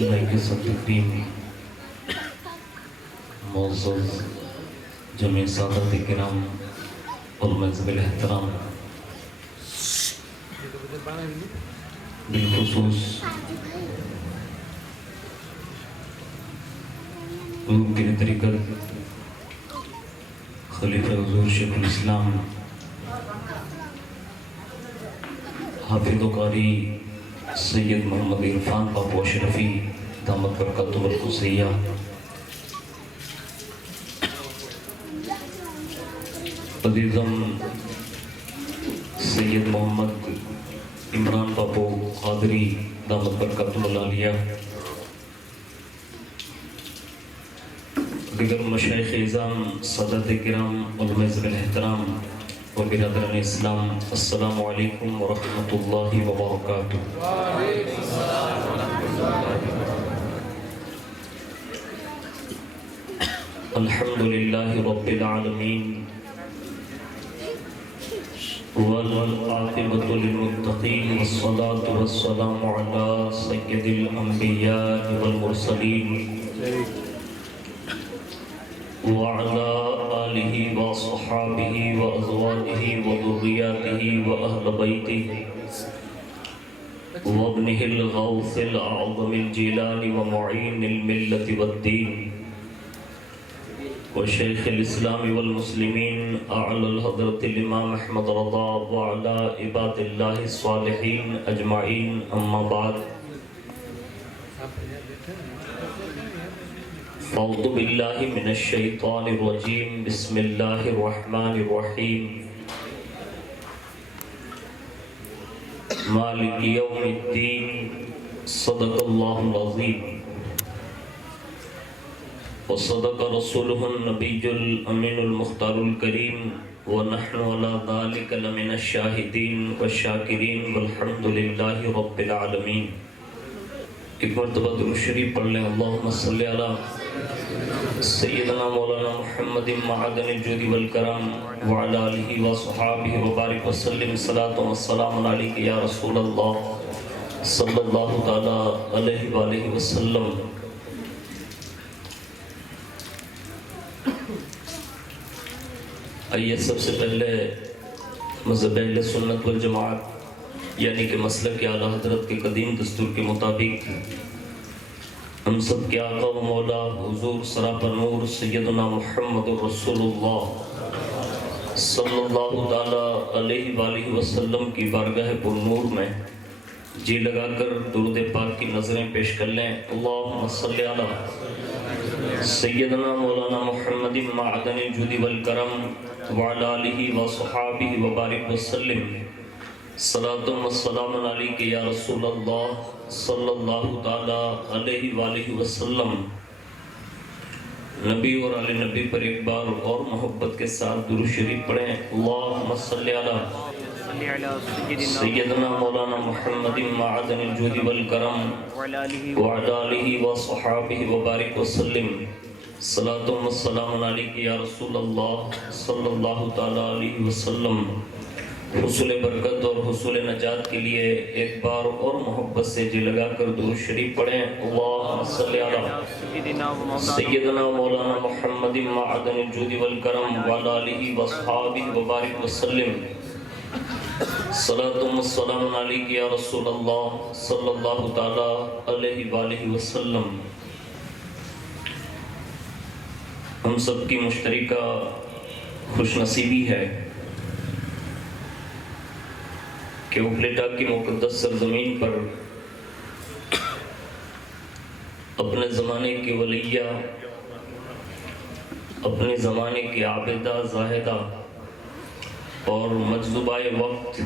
لائق صدیقین معزز جمع سادات کرام اور معزز الاحترام، بالخصوص ممکن طریقت خلیفہ حضور شیخ الاسلام حافظ و قاری سید محمد عرفان پاپو اشرفی دامت برکاتہ القدسیہ، عزیزم سید محمد عمران پاپو قادری دامت برکاتہ العالیہ، دیگر مشائخ اعظام، سادات کرام اور معزز الاحترام اور برادران اسلام، السلام علیکم ورحمۃ اللہ وبرکاتہ۔ الحمد للہ رب العالمین والعاقبۃ للمتقین والصلاة والسلام علی سید الانبیاء والمرسلین وعلى آلہ وصحابہ وازواجہ وذریاتہ واہل بیتہ وابنہ الغوث الاعظم الجیلانی ومعین الملت والدین وشیخ الاسلام والمسلمین اعلی الحضرت الامام احمد رضا وعلى عباد اللہ الصالحین اجمعین، اما بعد، اعوذ باللہ من الشیطان الرجیم، بسم اللہ الرحمن الرحیم، مالک یوم الدین، صدق اللہ العظیم وصدق رسولہ النبی الامین المختار الکریم، ونحن علی ذلک لمن الشاہدین والشاکرین والحمد للہ رب العالمین۔ ایک مرتبہ درود شریف پڑھ لیں۔ اللہم صلی علی سیدنا مولانا محمد معدن الجود والکرم وعلی آلہ وصحابہ وبارک وسلم، صلاۃ والسلام علیک یا رسول اللہ صلی اللہ تعالی علیہ وآلہ وسلم۔ آئیے سب سے پہلے مذہب اہل سنت والجماعت یعنی کہ مسلک اعلیٰ حضرت کے قدیم دستور کے مطابق ہم سب کے آقا و مولا حضور سراپا نور سیدنا محمد رسول اللہ صلی اللہ تعالی علیہ وآلہ وسلم کی بارگاہ پر نور میں جی لگا کر درود پاک کی نظریں پیش کر لیں۔ اللہم صلی علی سیدنا مولانا محمد معدن الجود والکرم وعلی آلہ وصحابہ وبارک وسلم، صلاۃ والسلام علیک یا رسول اللہ صلی اللہ تعالی علیہ وآلہ وسلم۔ نبی اور آل نبی پر ایک بار اور محبت کے ساتھ درود شریف پڑھیں۔ اللہم صلی علی سیدنا مولانا محمد معدن الجود والکرم وعلی آلہ وصحابہ وبارک وسلم، صلاۃ والسلام علیک یا رسول اللہ صلی اللہ تعالی علیہ وسلم۔ حصول برکت اور حصول نجات کے لیے ایک بار اور محبت سے جی لگا کر درود شریف پڑھیں۔ اللہم صلی علی سیدنا مولانا محمد معدن الجود والکرم وعلی آلہ وصحابہ وبارک وسلم، صلاۃ والسلام علیک یا رسول اللہ صلی اللہ تعالی علیہ وآلہ وسلم۔ ہم سب کی مشترکہ خوش نصیبی ہے کہ اپلیٹا کی مقدس سرزمین پر اپنے زمانے کی ولیہ، اپنے زمانے کی عابدہ زاہدہ اور مجذوبہ وقت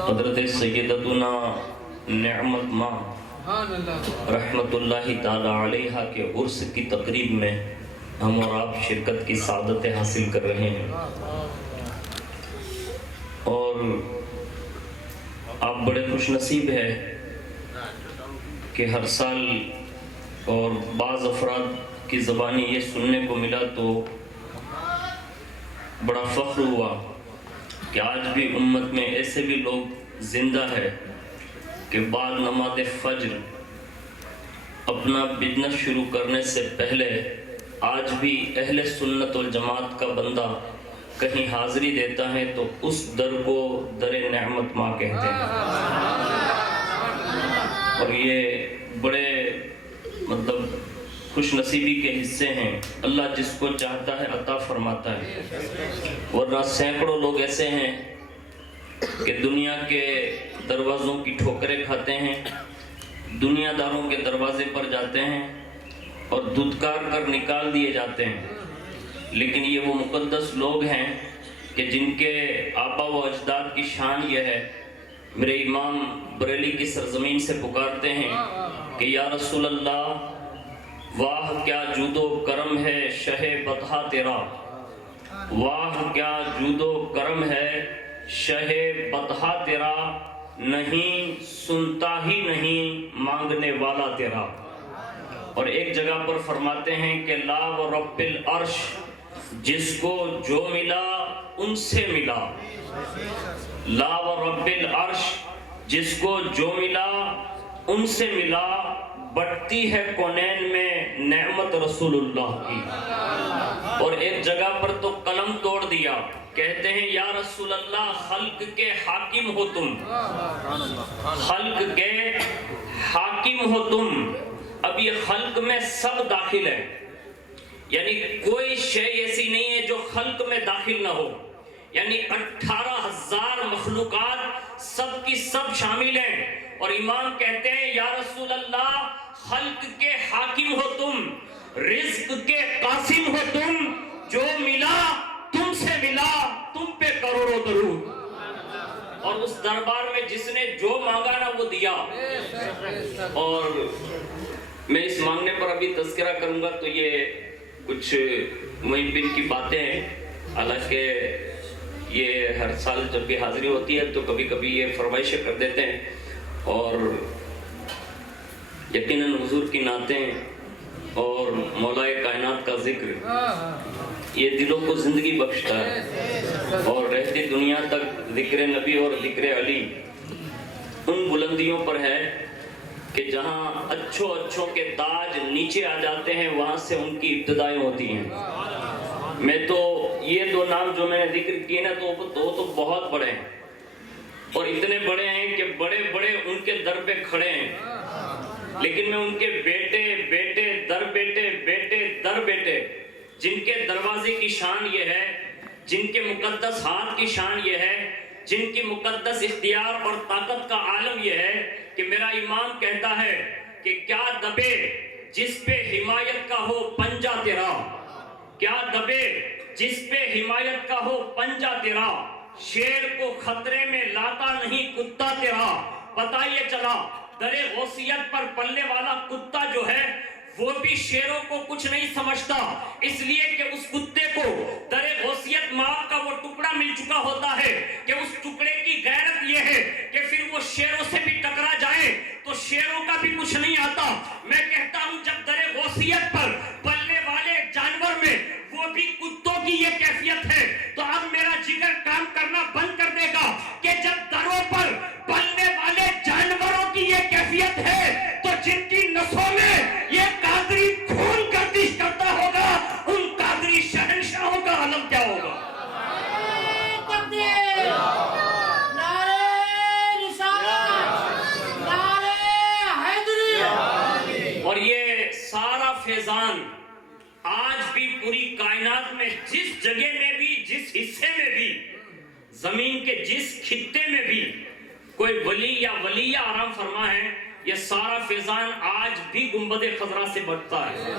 حضرت سیدتنا نعمت ماں رحمت اللہ تعالی علیہ کے عرس کی تقریب میں ہم اور آپ شرکت کی سعادتیں حاصل کر رہے ہیں، اور آپ بڑے خوش نصیب ہیں کہ ہر سال اور بعض افراد کی زبانی یہ سننے کو ملا تو بڑا فخر ہوا کہ آج بھی امت میں ایسے بھی لوگ زندہ ہے کہ بعد نماز فجر اپنا بزنس شروع کرنے سے پہلے آج بھی اہل سنت والجماعت کا بندہ کہیں حاضری دیتا ہے تو اس در کو در نعمت ماں کہتے ہیں، اور یہ بڑے خوش نصیبی کے حصے ہیں، اللہ جس کو چاہتا ہے عطا فرماتا ہے، ورنہ سینکڑوں لوگ ایسے ہیں کہ دنیا کے دروازوں کی ٹھوکریں کھاتے ہیں، دنیا داروں کے دروازے پر جاتے ہیں اور دھتکار کر نکال دیے جاتے ہیں، لیکن یہ وہ مقدس لوگ ہیں کہ جن کے آبا و اجداد کی شان یہ ہے، میرے امام بریلی کی سرزمین سے پکارتے ہیں کہ یا رسول اللہ واہ کیا جود و کرم ہے شہ بطحہ تیرا، واہ کیا جود و کرم ہے شہ بطحہ تیرا، نہیں سنتا ہی نہیں مانگنے والا تیرا۔ اور ایک جگہ پر فرماتے ہیں کہ لا و رب العرش، جس کو جو ملا ان سے ملا، لا و رب العرش، جس کو جو ملا ان سے ملا، بڑھتی ہے کونین میں نعمت رسول اللہ کی۔ اور ایک جگہ پر تو قلم توڑ دیا، کہتے ہیں یا رسول اللہ خلق کے حاکم ہو تم، خلق کے حاکم ہو تم۔ اب یہ خلق میں سب داخل ہے، یعنی کوئی شے ایسی نہیں ہے جو خلق میں داخل نہ ہو، یعنی 18,000 مخلوقات سب کی سب شامل ہیں۔ اور امام کہتے ہیں یا رسول اللہ خلق کے حاکم ہو تم، رزق کے قاسم ہو تم، جو ملا تم سے ملا، تم پہ کروڑوں درود۔ اور اس دربار میں جس نے جو مانگا نا وہ دیا۔ اور میں اس مانگنے پر ابھی تذکرہ کروں گا تو یہ کچھ محبین کی باتیں ہیں، حالانکہ یہ ہر سال جب بھی حاضری ہوتی ہے تو کبھی کبھی یہ فرمائشیں کر دیتے ہیں، اور یقیناً حضور کی نعتیں اور مولائے کائنات کا ذکر یہ دلوں کو زندگی بخشتا ہے، اور رہتی دنیا تک ذکر نبی اور ذکر علی ان بلندیوں پر ہے کہ جہاں اچھوں کے تاج نیچے آ جاتے ہیں وہاں سے ان کی ابتدائیں ہوتی ہیں۔ میں تو یہ دو نام جو میں نے ذکر کیے نا تو دو تو بہت بڑے ہیں، اور اتنے بڑے ہیں کہ بڑے بڑے ان کے در پہ کھڑے ہیں، لیکن میں ان کے بیٹے بیٹے در بیٹے بیٹے در بیٹے جن کے دروازے کی شان یہ ہے، جن کے مقدس ہاتھ کی شان یہ ہے، جن کی مقدس اختیار اور طاقت کا عالم یہ ہے کہ میرا امام کہتا ہے کہ کیا دبے جس پہ حمایت کا ہو پنجہ تیرا، کیا دبے جس پہ حمایت کا ہو پنجہ تیرا، شیر کو خطرے میں لاتا نہیں کتا تیرا۔ پتہ یہ چلا در غوثیت پر پلنے والا کتا جو ہے وہ بھی شیروں کو کچھ نہیں سمجھتا، اس لیے کہ اس کتے کو در غوثیت ماں کا وہ ٹکڑا مل چکا ہوتا ہے کہ اس ٹکڑے کی غیرت یہ ہے کہ پھر وہ شیروں سے بھی ٹکرا جائے تو شیروں کا بھی کچھ نہیں آتا۔ میں کہتا ہوں جب در غوثیت پر پلنے والے جانور میں وہ بھی کتوں کی یہ کیفیت ہے تو اب میرا جگر کام کرنا بند کر دے گا کہ جب دروں پر پلنے والے جانوروں کی یہ کیفیت ہے تو جن کی نسوں میں یہ قادری خون گردش کرتا ہوگا ان قادری شہنشاہوں کا عالم کیا ہوگا؟ اور یہ سارا فیضان آج بھی پوری کائنات میں جس جگہ میں بھی، جس حصے میں بھی، زمین کے جس خطے میں بھی کوئی ولی یا ولیہ آرام فرما ہے، یہ سارا فیضان آج بھی گنبد خضرا سے بڑھتا ہے،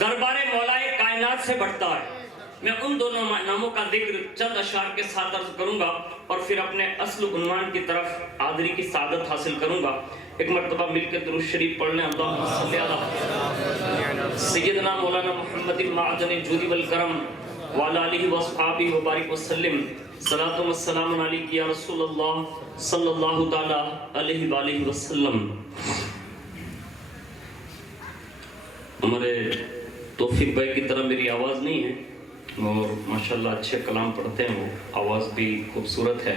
دربار مولائے کائنات سے بڑھتا ہے۔ میں ان دونوں ناموں کا ذکر چند اشعار کے ساتھ عرض کروں گا اور پھر اپنے اصل عنوان کی طرف آدری کی سعادت حاصل کروں گا۔ ایک مرتبہ مل کے درود شریف پڑھ لیں، اللہم صلی علی سیدنا مولانا محمد معدن الجود والکرم وعلی آلہ واصحابہ وبارک وسلم، صلاۃ و السلام علیک یا رسول اللہ صلی اللہ تعالی علیہ وآلہ وسلم۔ ہمارے توفیق بھائی کی طرح میری آواز نہیں ہے اور ماشاءاللہ اچھے کلام پڑھتے ہیں، وہ آواز بھی خوبصورت ہے،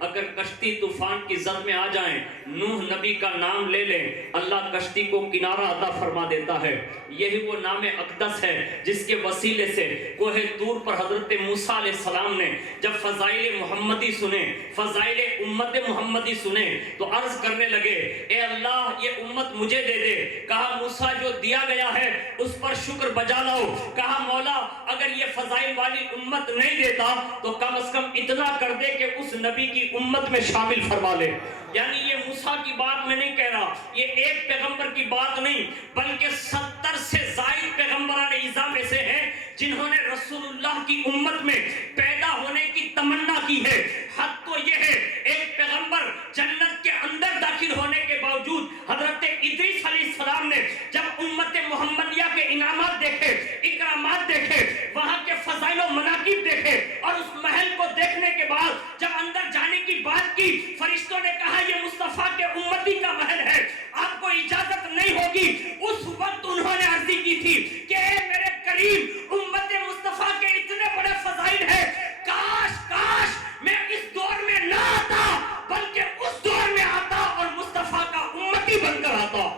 اگر کشتی طوفان کی زد میں آ جائیں، نوح نبی کا نام لے لیں، اللہ کشتی کو کنارہ عطا فرما دیتا ہے۔ یہی وہ نام اقدس ہے جس کے وسیلے سے کوہ طور پر حضرت موسیٰ علیہ السلام نے جب فضائل محمدی سنے، فضائل امت محمدی سنے تو عرض کرنے لگے، اے اللہ یہ امت مجھے دے دے۔ کہا موسیٰ جو دیا گیا ہے اس پر شکر بجا لاؤ۔ کہا مولا اگر یہ فضائل والی امت نہیں دیتا تو کم از کم اتنا کر دے کہ اس نبی کی امت میں شامل فرما لے۔ یعنی یہ موسیٰ کی بات میں نہیں کہہ رہا، یہ ایک پیغمبر کی بات نہیں بلکہ 70 سے زائد پیغمبران اعظم میں سے ہیں جنہوں نے رسول اللہ کی امت میں پیدا ہونے کی تمنا کی ہے۔ حد تو یہ ہے ایک پیغمبر جنت کے اندر داخل ہونے کے باوجود حضرت ادریس علیہ السلام نے جب امت محمدیہ کے انعامات دیکھے، اکرامات دیکھے، وہاں کے فضائل و مناقب دیکھے اور اس محل کو دیکھنے کے بعد جب اندر جانے کی بات کی، فرشتوں نے کہا یہ مصطفیٰ کے امتی کا محل ہے، آپ کو اجازت نہیں ہوگی۔ اس وقت انہوں نے عرضی کی تھی کہ اے میرے کریم امت مصطفیٰ کے اتنے بڑے فضائل ہیں، کاش کاش میں اس دور میں نہ آتا بلکہ اس دور میں آتا اور مصطفیٰ کا امتی بن کر آتا۔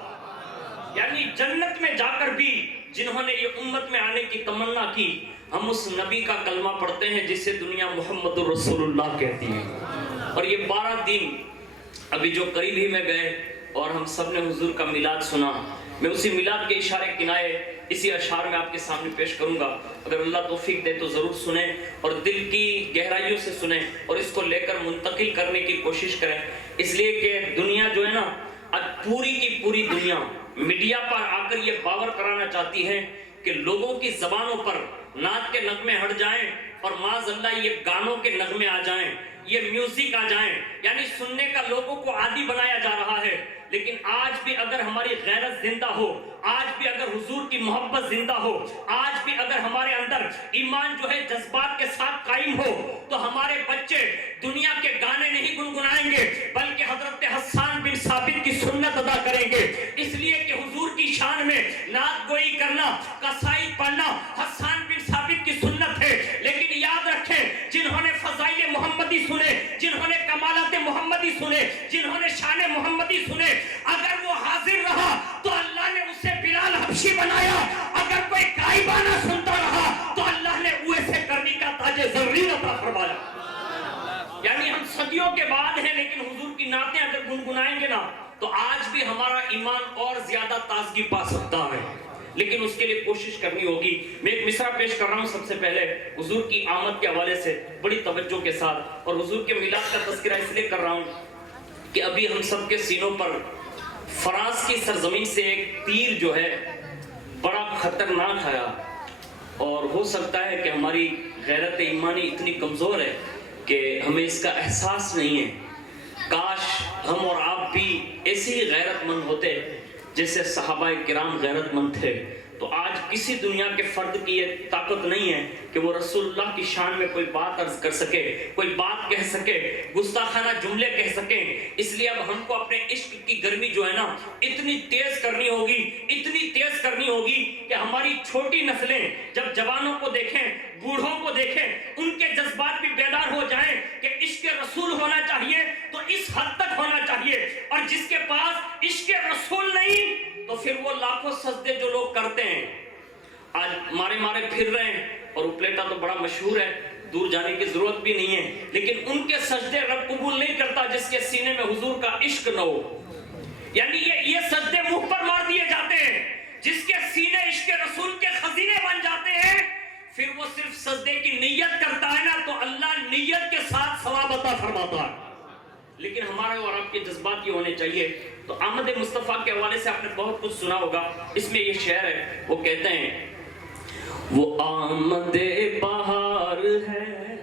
یعنی جنت میں جا کر بھی جنہوں نے یہ امت میں آنے کی تمنا کی، ہم اس نبی کا کلمہ پڑھتے ہیں جسے دنیا محمد رسول اللہ کہتی ہے۔ اور یہ 12 دن ابھی جو قریب ہی میں گئے اور ہم سب نے حضور کا میلاد سنا، میں اسی میلاد کے اشارے کنائے اسی اشعار میں آپ کے سامنے پیش کروں گا۔ اگر اللہ توفیق دے تو ضرور سنیں اور دل کی گہرائیوں سے سنیں اور اس کو لے کر منتقل کرنے کی کوشش کریں، اس لیے کہ دنیا جو ہے نا آج پوری کی پوری دنیا میڈیا پر آ کر یہ باور کرانا چاہتی ہے کہ لوگوں کی زبانوں پر نعت کے نغمے ہٹ جائیں اور معاذ اللہ یہ گانوں کے نغمے آ جائیں، یہ میوزک آ جائیں، یعنی سننے کا لوگوں کو عادی بنایا جا رہا ہے۔ لیکن آج بھی اگر ہماری غیرت زندہ ہو، آج بھی اگر حضور کی محبت زندہ ہو، آج بھی اگر ہمارے اندر ایمان جو ہے جذبات کے ساتھ قائم ہو تو ہمارے بچے دنیا کے گانے نہیں گنگنائیں گے بلکہ حضرت حسان بن ثابت کی سنت ادا کریں گے۔ اس لیے کہ حضور کی شان میں نعت گوئی کرنا، قصائد پڑھنا حسان بن ثابت کی سنت ہے۔ لیکن یاد رکھیں جنہوں نے فضائل محمدی سنے، جنہوں نے کمالات محمدی سنے، جنہوں نے شان محمدی سنے، اگر وہ حاضر رہا تو اللہ نے اسے بلال حبشی بنایا، اگر کوئی غائبانہ سنتا رہا تو اللہ نے اوے سے کرنی کا تاج زرین عطا فرمایا۔ یعنی ہم صدیوں کے بعد ہیں لیکن حضور کی نعتیں اگر گنگنائیں گے نا تو آج بھی ہمارا ایمان اور زیادہ تازگی پا سکتا ہے، لیکن اس کے لیے کوشش کرنی ہوگی۔ میں ایک مصرع پیش کر رہا ہوں سب سے پہلے حضور کی آمد کے حوالے سے بڑی توجہ کے ساتھ، اور حضور کے میلاد کا تذکرہ اس لیے کر رہا ہوں کہ ابھی ہم سب کے سینوں پر فرانس کی سرزمین سے ایک تیر جو ہے بڑا خطرناک آیا، اور ہو سکتا ہے کہ ہماری غیرت ایمانی اتنی کمزور ہے کہ ہمیں اس کا احساس نہیں ہے۔ کاش ہم اور آپ بھی ایسے ہی غیرت مند ہوتے جیسے صحابہ کرام غیرت مند تھے، تو آج کسی دنیا کے فرد کی یہ طاقت نہیں ہے کہ وہ رسول اللہ کی شان میں کوئی بات عرض کر سکے، کوئی بات کہہ سکے، گستاخانہ جملے کہہ سکیں۔ اس لیے اب ہم کو اپنے عشق کی گرمی جو ہے نا اتنی تیز کرنی ہوگی، اتنی تیز کرنی ہوگی کہ ہماری چھوٹی نسلیں جب جوانوں کو دیکھیں، بوڑھوں کو دیکھیں، ان کے جذبات بھی بیدار ہو جائیں کہ عشق رسول ہونا چاہیے تو اس حد تک ہونا چاہیے، اور جس کے پاس عشق رسول نہیں تو پھر وہ لاکھوں سجدے جو لوگ کرتے ہیں آج مارے مارے پھر رہے ہیں، اور اپلیٹا تو بڑا مشہور ہے، دور جانے کی ضرورت بھی نہیں ہے، لیکن ان کے سجدے رب قبول نہیں کرتا جس کے سینے میں حضور کا عشق نہ ہو۔ یعنی یہ سجدے منہ پر مار دیے جاتے ہیں، جس کے سینے عشق رسول کے خزینے بن جاتے ہیں، پھر وہ صرف سجدے کی نیت کرتا ہے نا تو اللہ نیت کے ساتھ ثواب عطا فرماتا ہے۔ لیکن ہمارے اور آپ کے جذبات یہ ہونے چاہیے۔ تو آمد مصطفیٰ کے حوالے سے آپ نے بہت کچھ سنا ہوگا، اس میں یہ شعر ہے، وہ کہتے ہیں وہ آمد بہار ہے،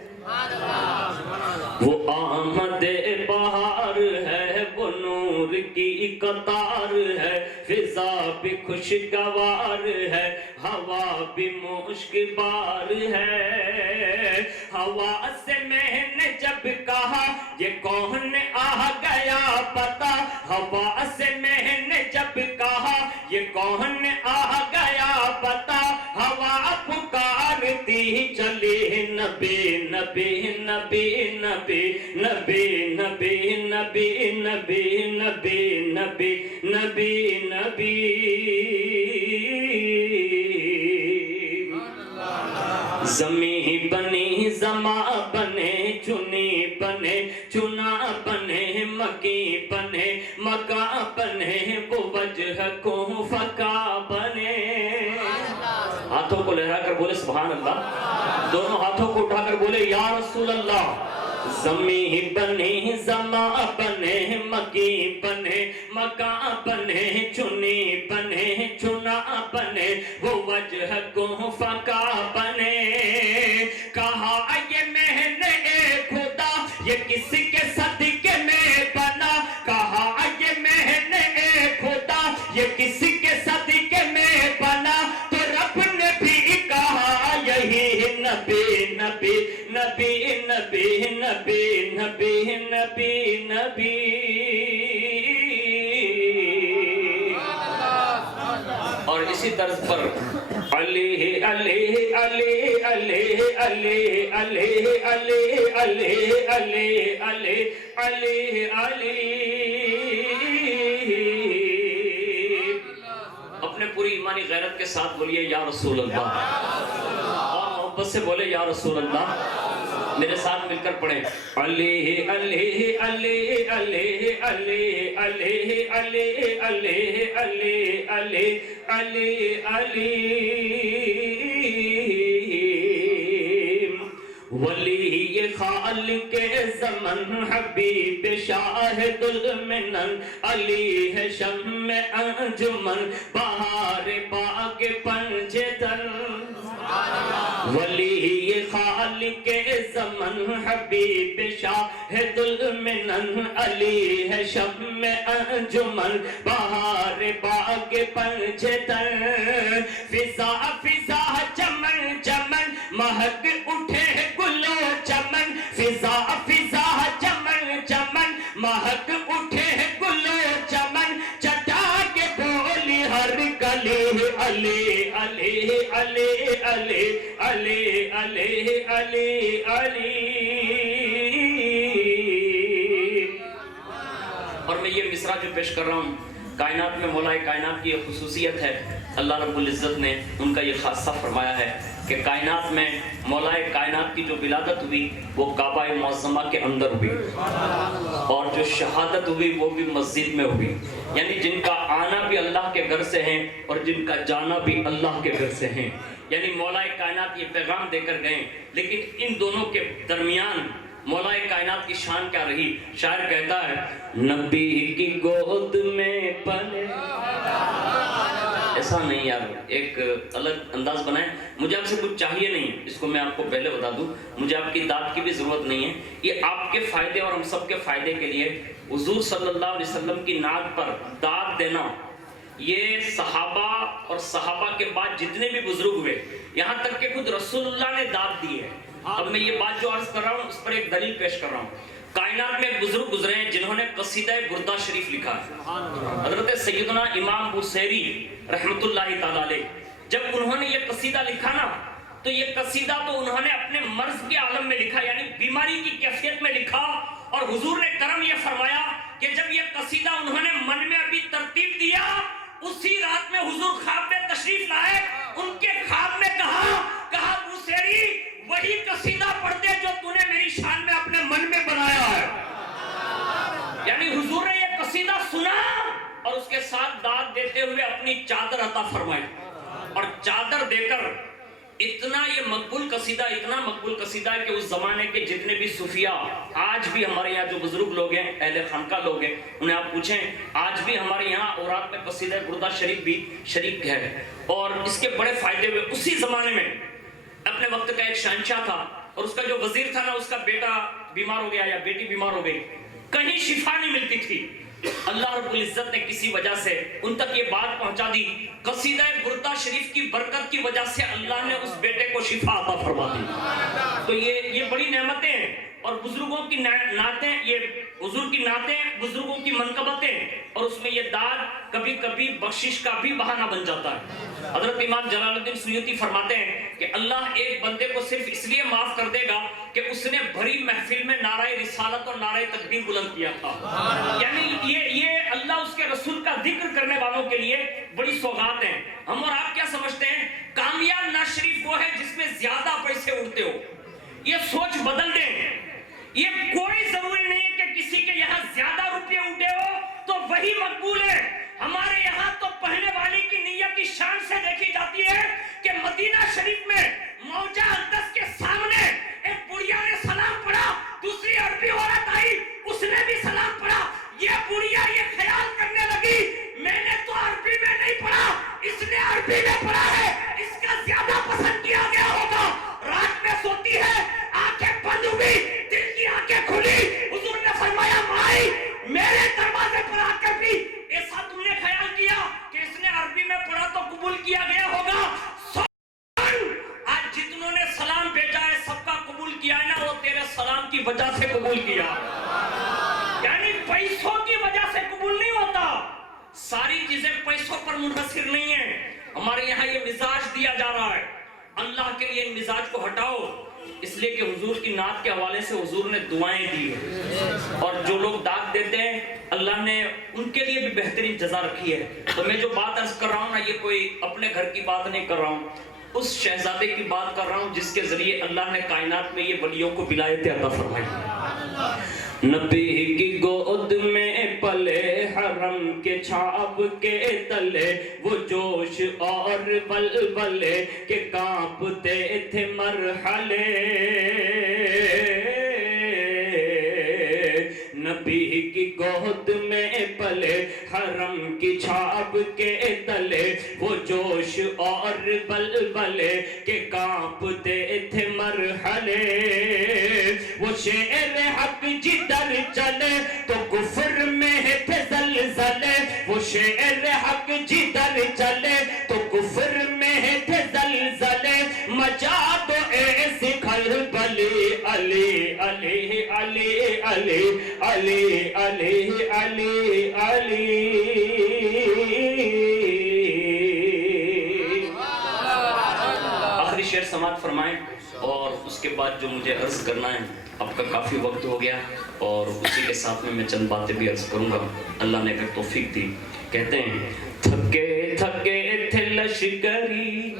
وہ آمد بہار ہے، وہ نور کی قطار ہے، فضا بھی خوشگوار ہے، ہوا بھی مشک بار ہے۔ ہوا سے میں نے جب کہا یہ کون آ گیا پتا، ہوا سے میں نے جب کہا یہ کون آ گیا پتا، ہوا پکارتی چلی نہ نبی نبی نبی نبی نبی نبی نبی نبی نبی نبی نبی نبی زمین بنی زما بنے چنی بنے چنا بنے مکی بنے مکا بنے وہ وجہ کو فکا بنے. ہاتھوں کو لہرا کر بولے سبحان اللہ. دونوں ہاتھوں کو اٹھا کر بولے یا رسول اللہ. زمین بنے زما بنے مکی بنے مکا بنے چنی بنے چنا بنے وہ وجہ کو فکا بنے. کہا یہ میں نے اے خدا یہ کس کے صدقے میں بنا. کہا یہ میں نے اے خدا یہ کس کے صدقے میں بنا. تو رب نے بھی کہا یہی نبی نبی نبی نبی نبی نبی نبی نبی. اور اسی طرز پر علی علی علی علی علی علی علی علی علی علی علی علی. اپنے پوری ایمانی غیرت کے ساتھ بولیے یا رسول اللہ. اور محبت سے بولے یا رسول اللہ. میرے ساتھ مل کر پڑھیں علی علی علی علی علی علی علی علی علی علی علی علی. ولی خالق زمن حبیب شاہد المنن علی ہے شمع انجمن بہار باغ پنجتن. ولی خالق زمن حبیب شاہد المنن علی ہے شمع انجمن بہار باغ پنجتن. فضا فضا چمن چمن مہک اٹھے گلو چمن. فضا فضا چمن چمن مہک اٹھے گلو چمن. چٹا کے بولی ہر گلی علی علی علی علی علی علی علی علی. اور میں یہ مصرع جو پیش کر رہا ہوں کائنات میں مولا کائنات کی ایک خصوصیت ہے. اللہ رب العزت نے ان کا یہ خاصہ فرمایا ہے کہ کائنات میں مولا کائنات کی جو ولادت ہوئی وہ کعبہ معظمہ کے اندر ہوئی اور جو شہادت ہوئی وہ بھی مسجد میں ہوئی. یعنی جن کا آنا بھی اللہ کے گھر سے ہیں اور جن کا جانا بھی اللہ کے گھر سے ہیں. یعنی مولا کائنات یہ پیغام دے کر گئے. لیکن ان دونوں کے درمیان مولا کائنات کی شان کیا رہی. شاعر کہتا ہے نبی کی گود میں پلے. ایسا نہیں یار, ایک الگ انداز بنائیں. مجھے آپ سے کچھ چاہیے نہیں, اس کو میں آپ کو پہلے بتا دوں. مجھے آپ کی داد کی بھی ضرورت نہیں ہے. یہ آپ کے فائدے اور ہم سب کے فائدے کے لیے حضور صلی اللہ علیہ وسلم کی نعت پر داد دینا, یہ صحابہ اور صحابہ کے بعد جتنے بھی بزرگ ہوئے یہاں تک کہ خود رسول اللہ نے داد دی ہے. اب میں یہ بات جو عرض کر رہا ہوں اس پر ایک دلیل پیش کر رہا ہوں. کائنات میں بزرگ گزرے ہیں جنہوں نے قصیدہ بردہ شریف لکھا ہے. حضرت سیدنا امام بوصیری رحمت اللہ تعالی علیہ, جب انہوں نے یہ قصیدہ لکھا نا تو یہ قصیدہ تو انہوں نے اپنے مرض کے عالم میں لکھا, یعنی بیماری کی کیفیت میں لکھا. اور حضور نے کرم یہ فرمایا کہ جب یہ قصیدہ انہوں نے من میں ابھی ترتیب دیا, اسی رات میں حضور خواب میں تشریف لائے. ان کے خواب میں کہا بوصیری وہی قصیدہ پڑھ دے جو تو نے میری شان میں اپنے من میں بنایا ہے. یعنی حضور نے یہ قصیدہ سنا اور اس کے ساتھ داد دیتے ہوئے اپنی چادر عطا فرمائی. اور چادر دے کر اتنا یہ مقبول قصیدہ ہے کہ اس زمانے کے جتنے بھی صوفیاء آج بھی ہمارے یہاں جو بزرگ لوگ ہیں, اہل خانقاہ لوگ ہیں, انہیں آپ پوچھیں آج بھی ہمارے یہاں اورات میں قصیدہ بردہ شریف بھی شریک ہے. اور اس کے بڑے فائدے ہوئے. اسی زمانے میں اپنے وقت کا ایک شہنشاہ تھا اور اس کا جو وزیر تھا نا, اس کا بیٹا بیمار ہو گیا یا بیٹی بیمار ہو گئی, کہیں شفا نہیں ملتی تھی. اللہ رب العزت نے کسی وجہ سے ان تک یہ بات پہنچا دی. قصیدہ بردہ شریف کی برکت کی وجہ سے اللہ نے اس بیٹے کو شفا عطا فرما دی. تو یہ بڑی نعمتیں ہیں. اور بزرگوں کی نعتیں, یہ حضور کی نعتیں, بزرگوں کی منقبتیں, اور اس میں یہ داد کبھی کبھی بخشش کا بھی بہانہ بن جاتا ہے۔ حضرت امام جلال الدین سیوطی فرماتے ہیں کہ اللہ ایک بندے کو صرف اس لیے معاف کر دے گا کہ اس نے بھری محفل میں نعرہ رسالت اور نعرہ تکبیر بلند کیا تھا۔ یعنی یہ اللہ اس کے رسول کا ذکر کرنے والوں کے لیے بڑی سوغات ہے۔ ہم اور آپ کیا سمجھتے ہیں؟ کامیاب نعت شریف وہ ہے جس میں زیادہ پیسے اڑتے ہو۔ یہ سوچ بدل دیں۔ یہ کوئی ضروری نہیں ہے کہ کسی کے یہاں زیادہ روپے اٹھے ہو تو وہی مقبول ہے۔ ہمارے یہاں تو پہنے والے کی نیت کی شان سے دیکھی جاتی ہے کہ مدینہ شریف میں موجہ اقدس کے سامنے ایک بڑھیا نے سلام پڑھا، دوسری عربی عورت آئی، اس نے بھی سلام پڑھا۔ یہ بڑھیا یہ خیال کرنے لگی میں نے تو عربی میں نہیں پڑھا، اس نے عربی میں پڑھا ہے، اس کا زیادہ پسند کیا گیا ہوگا۔ رات میں سوتی ہے، آنکھیں بند ہوئی، دل کی آنکھیں کھلی، حضور نے فرمایا مائی میرے دروازے پر آ کر بھی ایسا تم نے خیال کیا کہ اس نے عربی میں پڑھا تو قبول کیا گیا ہوگا۔ آج جتنوں نے سلام بھیجا ہے سب کا قبول کیا ہے نا، وہ تیرے سلام کی وجہ سے قبول کیا۔ یعنی پیسوں کی وجہ سے قبول نہیں ہوتا۔ ساری چیزیں پیسوں پر منحصر نہیں ہیں۔ ہمارے یہاں یہ مزاج دیا جا رہا ہے، اللہ کے لیے ان مزاج کو ہٹاؤ، اس لیے کہ حضور کی نعت کے حوالے سے حضور نے دعائیں دی ہیں، اور جو لوگ داد دیتے ہیں اللہ نے ان کے لیے بھی بہترین جزا رکھی ہے۔ تو میں جو بات عرض کر رہا ہوں نا، یہ کوئی اپنے گھر کی بات نہیں کر رہا ہوں، اس شہزادے کی بات کر رہا ہوں جس کے ذریعے اللہ نے کائنات میں یہ ولیوں کو ولایت عطا فرمائی۔ نبی کی گود میں پلے حرم کے چھاپ کے تلے، وہ جوش اور بلبلے کہ کانپتے تھے مرحلے۔ نبی کی گود میں پلے حرم کی چھاپ کے تلے، وہ جوش اور بلبلے کہ کانپتے تھے مرحلے۔ وہ شیر حق جدھر چلے تو کفر میں تھے زلزلے، وہ شیر حق جدھر چلے تو کفر میں تھے زلزلے۔ مچا دو ایسی کھلبلی علی علی علی علی علی علی علی علی۔ آخری شعر سماعت فرمائیں، اور اس کے بعد جو مجھے عرض کرنا ہے اب کا کافی وقت ہو گیا، اور اسی کے ساتھ میں چند باتیں بھی عرض کروں گا، اللہ نے اگر توفیق دی۔ کہتے ہیں تھکے تھکے تھے لشکری،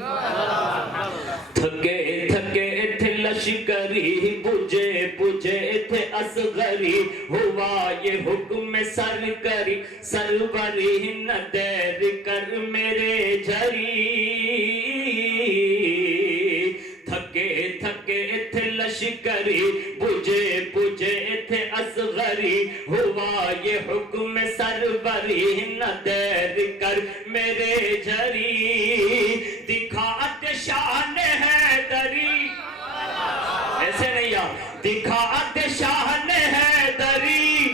تھکے تھکے تھے لشکری، بجھے بجھے تھے اصغری، ہوا یہ حکم سرکری، سروری نہ دیر کر میرے جھری۔ تھکے تھکے تھے لشکری، بجھے بجھے تھے اصغری، ہوا یہ حکم سروری نہ دیر کر میرے جھری۔ دکھاتے شان حیدری، ایسے نہیں یار، دکھاتے شان حیدری،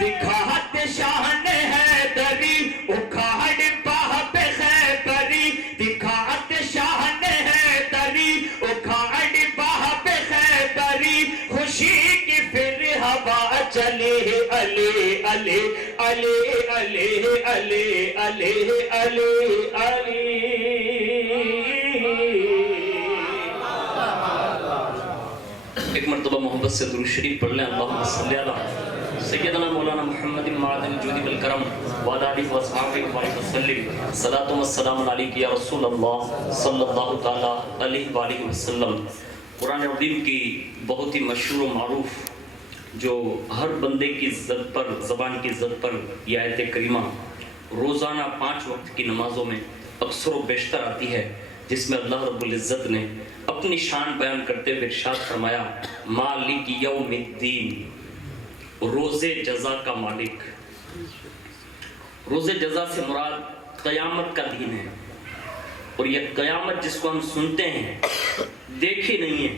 دکھاتے شان حیدری، اکھاڑ باب خیبری، دکھاتے شان حیدری، اکھاڑ باب خیبری، خوشی کی پھر ہوا چلی علی علی علی علی علی علی علی علی۔ ایک مرتبہ محبت سے درود شریف پڑھ لیں، اللہم صلی علی سیدنا مولانا محمد معدن الجود والکرم وعلی آلہ وصحبہ وسلم۔ صلاۃ و السلام علیک یا رسول اللہ صلی اللہ تعالی علیہ وآلہ وسلم۔ قرآن عظیم کی بہت ہی مشہور و معروف جو ہر بندے کی عزت پر، زبان کی عزت پر یہ آیت کریمہ روزانہ 5 وقت کی نمازوں میں اکثر و بیشتر آتی ہے، جس میں اللہ رب العزت نے اپنی شان بیان کرتے ہوئے ارشاد فرمایا مالک یوم الدین، روز جزا کا مالک۔ روز جزا سے مراد قیامت کا دن ہے، اور یہ قیامت جس کو ہم سنتے ہیں دیکھی نہیں ہے۔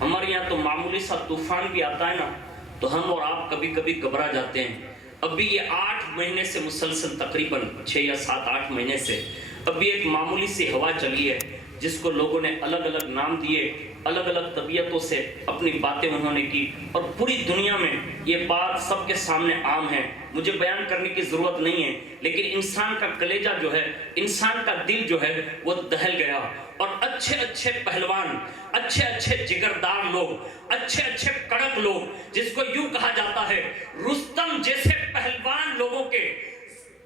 ہمارے یہاں تو معمولی سا طوفان بھی آتا ہے نا تو ہم اور آپ کبھی کبھی گھبرا جاتے ہیں۔ ابھی یہ 8 مہینے سے مسلسل، تقریباً 6 یا 7 8 مہینے سے ابھی ایک معمولی سی ہوا چلی ہے، جس کو لوگوں نے الگ الگ نام دیے، الگ الگ طبیعتوں سے اپنی باتیں انہوں نے کی، اور پوری دنیا میں یہ بات سب کے سامنے عام ہے، مجھے بیان کرنے کی ضرورت نہیں ہے، لیکن انسان کا کلیجہ جو ہے، انسان کا دل جو ہے وہ دہل گیا، اور اچھے اچھے پہلوان، اچھے اچھے جگردار لوگ، اچھے اچھے کڑک لوگ، جس کو یوں کہا جاتا ہے رستم جیسے پہلوان لوگوں کے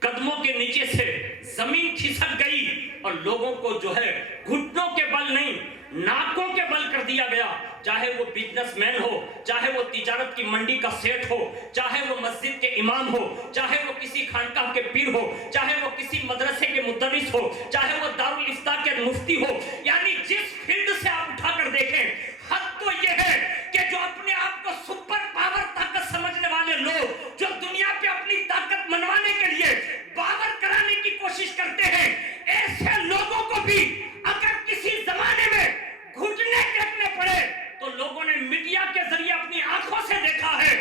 قدموں کے نیچے سے زمین کھسک گئی، اور لوگوں کو جو ہے گھٹنوں کے بل نہیں ناکوں کے بل کر دیا گیا، چاہے وہ بزنس مین ہو، چاہے وہ تجارت کی منڈی کا سیٹ ہو، چاہے وہ مسجد کے امام ہو، چاہے وہ کسی خانقاہ کے پیر ہو، چاہے وہ کسی مدرسے کے مدرس ہو، چاہے وہ دارالافتاء کے مفتی ہو، یعنی جس فیلڈ سے آپ اٹھا کر دیکھیں، حد تو یہ ہے کہ جو اپنے آپ کو سپر پاور طاقت سمجھنے والے لوگ، جو دنیا پہ اپنی طاقت منوانے کے لیے باور کرانے کی کوشش کرتے ہیں، ایسے لوگوں کو بھی اگر کسی زمانے میں گھٹنے ٹیکنے پڑے تو لوگوں نے میڈیا کے ذریعے اپنی آنکھوں سے دیکھا ہے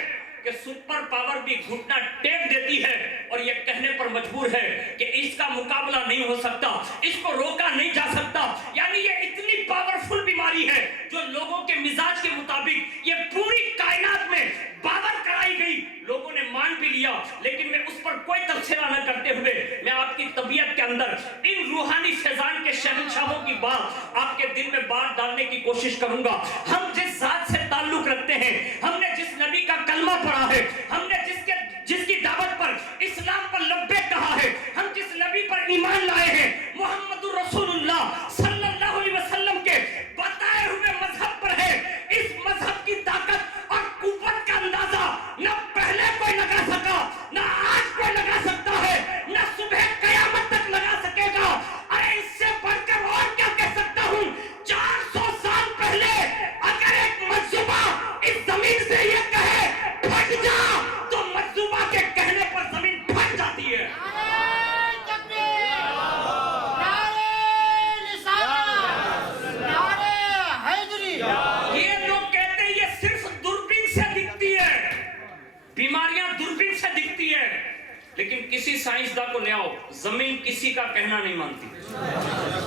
کہ سپر پاور بھی گھٹنا ٹیک دیتی ہے، اور یہ کہنے پر مجبور ہے کہ اس کا مقابلہ نہیں ہو سکتا، اس کو روکا نہیں جا سکتا، یعنی یہ اتنی پاورفل بیماری ہے جو لوگوں کے مزاج کے مطابق یہ پوری کائنات میں باور کرائی گئی، لوگوں نے مان بھی لیا، لیکن میں اس پر کوئی تبصرہ نہ کرتے ہوئے میں آپ کی طبیعت کے اندر ان روحانی فیضان کے شہنشاہوں کی بات آپ کے دل میں بات ڈالنے کی کوشش کروں گا۔ ہم جس ذات سے تعلق رکھتے ہیں، ہم نے جس نبی کا کلمہ پڑھا ہے، ہم نے جس کی دعوت پر اسلام پر لبیک کہا ہے، ہم جس نبی پر ایمان لائے ہیں، محمد رسول اللہ صلی اللہ علیہ وسلم کے بتائے ہوئے مذہب پر ہے، اس مذہب کی طاقت اور قوت کا اندازہ نہ پہلے کوئی لگا سکا، نہ آج کوئی لگا سکتا ہے، نہ صبح قیامت تک لگا سکے گا۔ ارے اس سے بڑھ کر اور کیا کہہ سکتا ہوں، 400 سال پہلے اگر ایک مجذوبہ اس زمین سے یہ کہے پھٹ جا، تو مجذوبہ کے کہنے پر زمین پھٹ جاتی ہے۔ یہ لوگ کہتے ہیں یہ صرف دوربین سے دکھتی ہے، بیماریاں دوربین سے دکھتی ہے، لیکن کسی سائنسداں کو لے آؤ، زمین کسی کا کہنا نہیں مانتی۔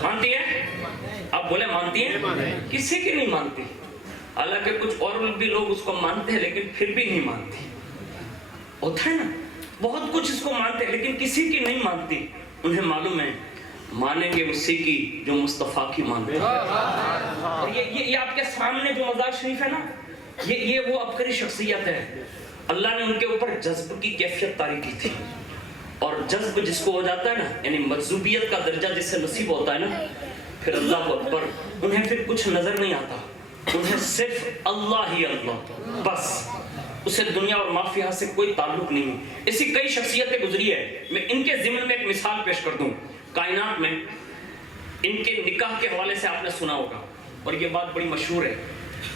مانتی ہے؟ آپ بولے مانتی ہے؟ کسی کی نہیں مانتی، حالانکہ کچھ اور بھی لوگ اس کو مانتے ہیں لیکن پھر بھی نہیں مانتی۔ ہوتا ہے نا، بہت کچھ اس کو مانتے ہیں لیکن کسی کی نہیں مانتی، انہیں معلوم ہے مانیں گے اسی کی جو مصطفیٰ کی مانتے ہیں۔ اور یہ آپ کے سامنے جو مزار شریف ہے نا، یہ وہ عبقری شخصیت ہے، اللہ نے ان کے اوپر جذب کی کیفیت طاری کی تھی، اور جذب جس کو ہو جاتا ہے نا، یعنی مجذوبیت کا درجہ جس سے نصیب ہوتا ہے نا، پھر اللہ اکبر، انہیں پھر کچھ نظر نہیں آتا، انہیں صرف اللہ ہی اللہ، بس اسے دنیا اور مافیہ سے کوئی تعلق نہیں۔ ایسی کئی شخصیتیں گزری ہے، میں ان کے ضمن میں ایک مثال پیش کر دوں۔ کائنات میں ان کے نکاح کے حوالے سے آپ نے سنا ہوگا، اور یہ بات بڑی مشہور ہے،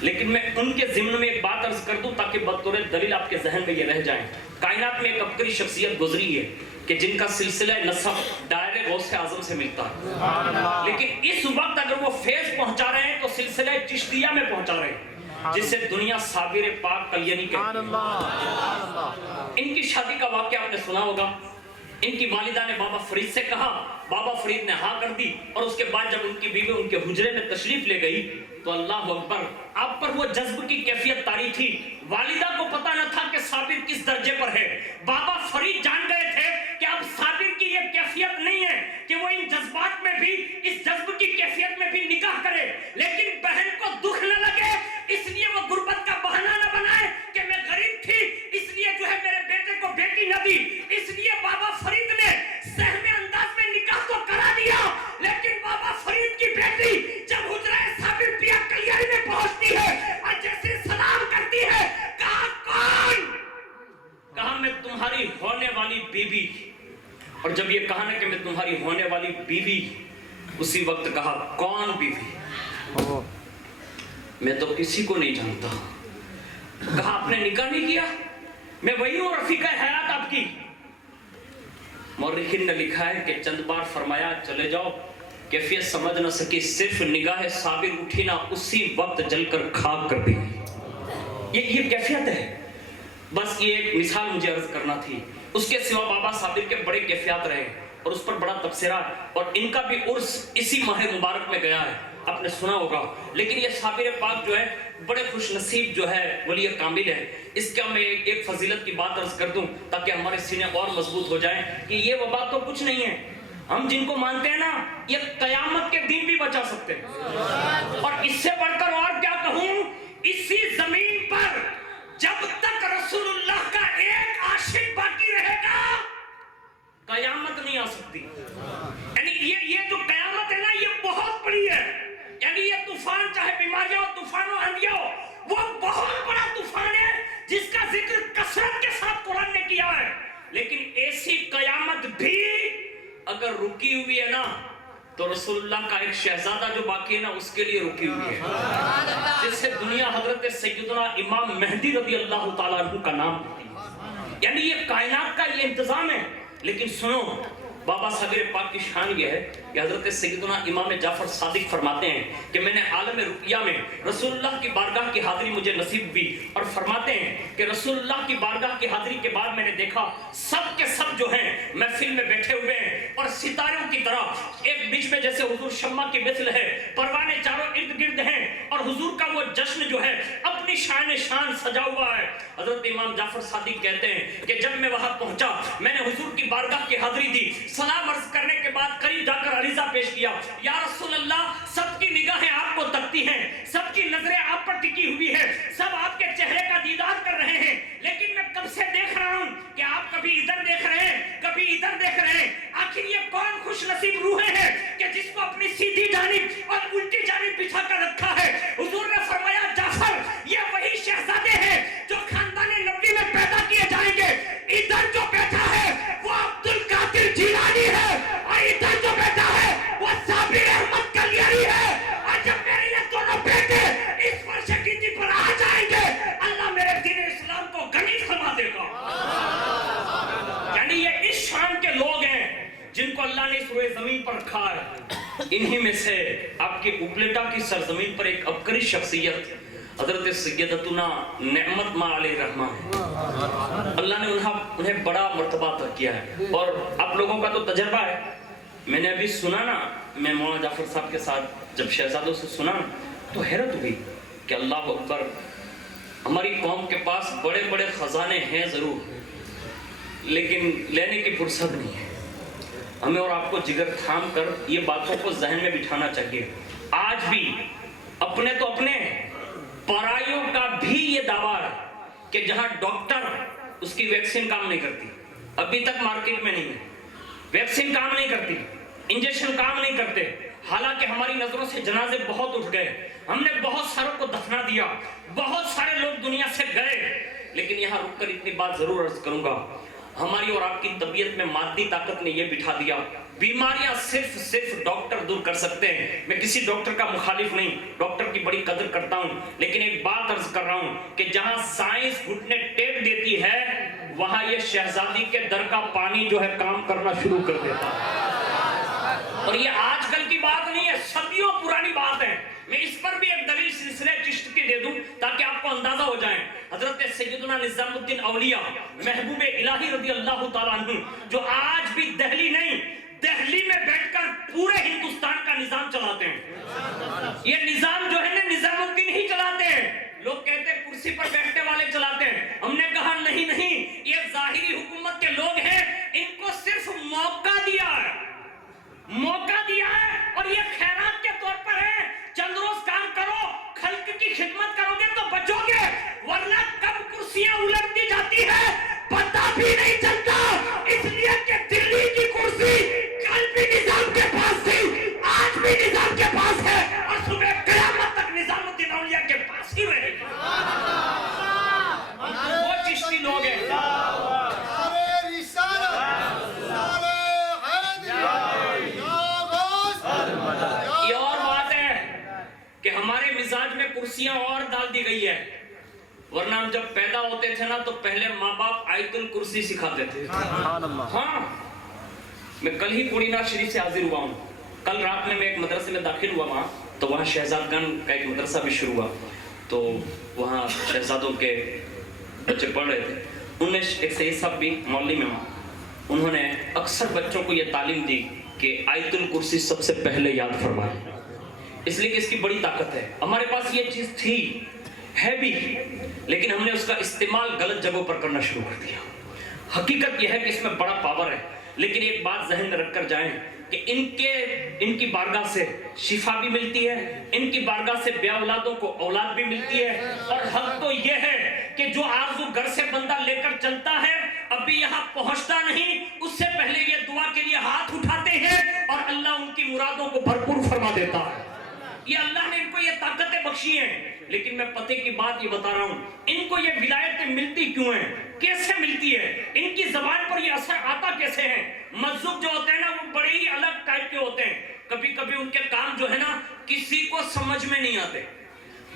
لیکن میں ان کے ضمن میں ایک بات عرض کر دوں تاکہ بطور دلیل آپ کے ذہن میں یہ رہ جائیں۔ کائنات میں ایک عبقری شخصیت گزری ہے کہ جن کا سلسلہ نسب دائرے غوث اعظم سے ملتا ہے، لیکن اس وقت اگر وہ فیض پہنچا رہے ہیں تو سلسلہ چشتیہ میں پہنچا رہے ہیں، جسے دنیا صابر پاک کلیانی کہتی ہے۔ ان کی شادی کا واقعہ آپ نے سنا ہوگا، ان کی والدہ نے بابا فرید سے کہا، بابا فرید نے ہاں کر دی، اور اس کے بعد جب ان کی بیوی ان کے حجرے میں تشریف لے گئی تو اللہ اکبر، آپ پر وہ جذب کی کیفیت طاری تھی، والدہ کو پتا نہ تھا کہ صابر کس درجے پر ہے، بابا فرید جان گئے تھے کہ اب صابر کی یہ کیفیت نہیں ہے کہ وہ ان جذبات میں بھی، اس جذب کی کیفیت میں بھی نکاح کرے، لیکن بہن کو دکھ نہ لگے اس لیے وہ غربت کا بہانہ نہ بنائے کہ میں غریب تھی اس لیے جو ہے میرے بیٹے کو بیٹی نہ دی، اس لیے بابا فرید نے سہم انداز میں نکاح تو کرا دیا، لیکن بابا فرید کی بیٹی جب حجرہ صابر پیا کلیانی میں پہنچتی ہے اور جیسے سلام کرتی ہے، کہا کون؟ کہا میں تمہاری ہونے والی بیوی، اور جب یہ کہا نا کہ میں تمہاری ہونے والی بیوی، اسی وقت کہا کون بیوی؟ میں تو کسی کو نہیں جانتا۔ کہا آپ نے نکاح نہیں کیا؟ میں وہی ہوں رفیقہ حیات آپ کی۔ مورخین نے لکھا ہے کہ چند بار فرمایا چلے جاؤ، کیفیت سمجھ نہ سکی، صرف نگاہ صابر اٹھی نہ اسی وقت جل کر خاک کر دی۔ یہ کیفیت ہے، بس یہ ایک مثال مجھے عرض کرنا تھی۔ اس کے سوا بابا صابر کے بڑے کیفیات رہے، اور اس پر بڑا تبصرہ ہے، اور ان کا بھی عرس اسی ماہ مبارک میں گیا ہے، آپ نے سنا ہوگا۔ لیکن یہ صابر پاک جو ہے بڑے خوش نصیب جو ہے ولی کامل ہے۔ اس کا میں ایک فضیلت کی بات عرض کر دوں تاکہ ہمارے سینے اور مضبوط ہو جائیں کہ یہ وبا تو کچھ نہیں ہے، ہم جن کو مانتے ہیں نا یہ قیامت کے دن بھی بچا سکتے ہیں۔ اور اس سے بڑھ کر اور کیا کہوں، اسی زمین پر جب تک رسول اللہ کا ایک عاشق باقی رہے گا قیامت نہیں آ سکتی۔ یعنی یہ جو قیامت ہے نا یہ بہت بڑی ہے، یعنی یہ طوفان چاہے بیماریاں ہو، طوفان و اندھیا ہو، وہ بہت بڑا طوفان ہے جس کا ذکر کثرت کے ساتھ قرآن نے کیا ہے۔ لیکن ایسی قیامت بھی اگر رکی ہوئی ہے نا تو رسول اللہ کا ایک شہزادہ جو باقی ہے نا اس کے لیے رکی ہوئی ہے، جس سے دنیا حضرت سیدنا امام مہدی رضی اللہ تعالیٰ عنہ کا نام دیتی ہے۔ یعنی یہ کائنات کا یہ انتظام ہے۔ لیکن سنو، بابا صابر پاک کی شان یہ ہے کہ حضرت سیدنا امام جعفر صادق فرماتے ہیں کہ میں نے عالم رقیہ میں رسول اللہ کی بارگاہ کی حاضری مجھے نصیب ہوئی، اور فرماتے ہیں کہ رسول اللہ کی بارگاہ کی حاضری کے بعد میں نے دیکھا سب کے سب جو ہیں محفل میں بیٹھے ہوئے ہیں اور ستاروں کی طرح ایک بیچ میں جیسے حضور شمع کی مثل ہے، پروانے چاروں ارد گرد ہیں اور حضور کا وہ جشن جو ہے اپنی شان سجا ہوا ہے۔ حضرت امام جعفر صادق کہتے ہیں کہ جب میں وہاں پہنچا میں نے حضور کی بارگاہ کی حاضری دی، سلام عرض کرنے کے بعد قریب جا کر عریضہ پیش کیا، یا رسول اللہ سب کی نگاہیں آپ کو تکتی ہیں، سب کی نظریں آپ پر ٹکی ہوئی ہے، سب آپ کے چہرے کا دیدار کر رہے ہیں، لیکن میں کب سے دیکھ رہا ہوں کہ آپ کبھی ادھر دیکھ رہے ہیں کبھی ادھر دیکھ رہے ہیں، آخر یہ کون خوش نصیب روحیں ہیں کہ جس کو اپنی سیدھی جانب اور الٹی جانب بچھا کر رکھا ہے۔ حضور نے فرمایا جعفر یہ وہی شہزادے ہیں جو خاندان نبی میں پیدا کیے جائیں گے، ادھر جو بیٹھا ہے وہ عبد القادر جیلانی ہے اور ادھر جو بیٹھا ہے وہ صابر احمد کلیاری ہے، اور جب میرے یہ دونوں بیٹے اس فرش گیتی پر آ جائیں گے اللہ میرے دین اسلام کو غنی فرما دے گا۔ یعنی یہ اس شان کے لوگ ہیں جن کو اللہ نے اس روئے زمین پر رکھا ہے۔ انہی میں سے آپ کے اپلیٹا کی سرزمین پر ایک عبقری شخصیت حضرت سیدتنا نعمت ماں علیہ رحمہ ہے، اللہ نے انہیں بڑا مرتبہ عطا کیا ہے، اور آپ لوگوں کا تو تجربہ ہے۔ میں نے ابھی سنا نا، میں مولانا جعفر صاحب کے ساتھ جب شہزادوں سے سنا تو حیرت ہوئی کہ اللہ اکبر، ہماری قوم کے پاس بڑے بڑے خزانے ہیں ضرور لیکن لینے کی فرصت نہیں ہے۔ ہمیں اور آپ کو جگر تھام کر یہ باتوں کو ذہن میں بٹھانا چاہیے۔ آج بھی اپنے تو اپنے پرائیوں کا بھی یہ دعویٰ ہے کہ جہاں ڈاکٹر اس کی ویکسین کام نہیں کرتی، ابھی تک مارکیٹ میں نہیں ہے، ویکسین کام نہیں کرتی، انجیکشن کام نہیں کرتے، حالانکہ ہماری نظروں سے جنازے بہت اٹھ گئے، ہم نے بہت ساروں کو دفنا دیا، بہت سارے لوگ دنیا سے گئے، لیکن یہاں رک کر اتنی بات ضرور عرض کروں گا، ہماری اور آپ کی طبیعت میں مادی طاقت نے یہ بٹھا دیا، بیماریاں صرف ڈاکٹر دور کر سکتے ہیں۔ میں کسی ڈاکٹر کا مخالف نہیں، ڈاکٹر کی بڑی قدر کرتا ہوں، لیکن ایک بات عرض کر رہا ہوں کہ جہاں سائنس گھٹنے ٹیک دیتی ہے وہاں یہ شہزادی کے در کا پانی جو ہے کام کرنا شروع کر دیتا ہے، اور یہ آج کل کی بات نہیں ہے، صدیوں پرانی بات ہے۔ میں اس پر بھی ایک دلیل سلسلہ چشت کی دے دوں تاکہ آپ کو اندازہ ہو جائیں۔ حضرت سیدنا نظام الدین اولیاء محبوب الہی رضی اللہ تعالیٰ عنہ جو آج بھی دہلی نہیں، دہلی میں بیٹھ کر پورے ہندوستان کا نظام چلاتے ہیں۔ یہ نظام جو ہے نا نظام الدین ہی چلاتے ہیں، لوگ کہتے ہیں کرسی پر بیٹھنے والے چلاتے ہیں، ہم نے کہا نہیں، یہ ظاہری حکومت کے لوگ ہیں، ان کو صرف موقع دیا ہے اور یہ خیرات کے طور پر ہے، چند روز کام کرو، خلق کی خدمت کرو گے تو بچو گے، ورنہ کب کرسیاں الٹتی جاتی ہے پتہ بھی نہیں چلتا، اس لیے کہ دلی کی کرسی کل بھی نظام کے پاس تھی، آج بھی نظام کے پاس ہے، اور صبح قیامت تک نظام الدین اولیاء کے پاس ہی رہے گی۔ وہ چشتی لوگ ہیں۔ یہ اور بات ہے کہ ہمارے مزاج میں کرسیاں اور ڈال دی گئی ہے، ورنہ ہم جب پیدا ہوتے تھے نا تو پہلے ماں باپ آیت الکرسی سکھاتے تھے۔ ہاں، میں کل ہی پوری ناز شریف سے حاضر ہوا ہوں، کل رات میں ایک مدرسے میں داخل ہوا وہاں، تو وہاں شہزادگان کا ایک مدرسہ بھی شروع ہوا، تو وہاں شہزادوں کے بچے پڑھ رہے تھے، انہوں نے ایک سید صاحب بھی مولوی میں وہاں، انہوں نے اکثر بچوں کو یہ تعلیم دی کہ آیت الکرسی سب سے پہلے یاد فرمائیں، اس لیے کہ اس کی بڑی طاقت ہے۔ ہمارے پاس یہ چیز تھی ہے بھی، لیکن ہم نے اس کا استعمال غلط جگہوں پر کرنا شروع کر دیا۔ حقیقت یہ ہے کہ اس میں بڑا پاور ہے، لیکن ایک بات ذہن میں رکھ کر جائیں کہ ان کی بارگاہ سے شفا بھی ملتی ہے، ان کی بارگاہ سے بے اولادوں کو اولاد بھی ملتی ہے، اور حق تو یہ ہے کہ جو آرزو گھر سے بندہ لے کر چلتا ہے ابھی یہاں پہنچتا نہیں، اس سے پہلے یہ دعا کے لیے ہاتھ اٹھاتے ہیں اور اللہ ان کی مرادوں کو بھرپور فرما دیتا ہے۔ یہ اللہ نے ان کو یہ طاقتیں بخشی ہیں، لیکن میں پتے کی بات یہ بتا رہا ہوں، ان کو یہ ولایتیں ملتی کیوں ہیں، کیسے ملتی ہے، ان کی زبان پر یہ اثر آتا کیسے ہیں۔ مجذوب جو ہوتے ہیں نا وہ بڑے ہی الگ ٹائپ کے ہوتے ہیں، کبھی کبھی ان کے کام جو ہے نا کسی کو سمجھ میں نہیں آتے،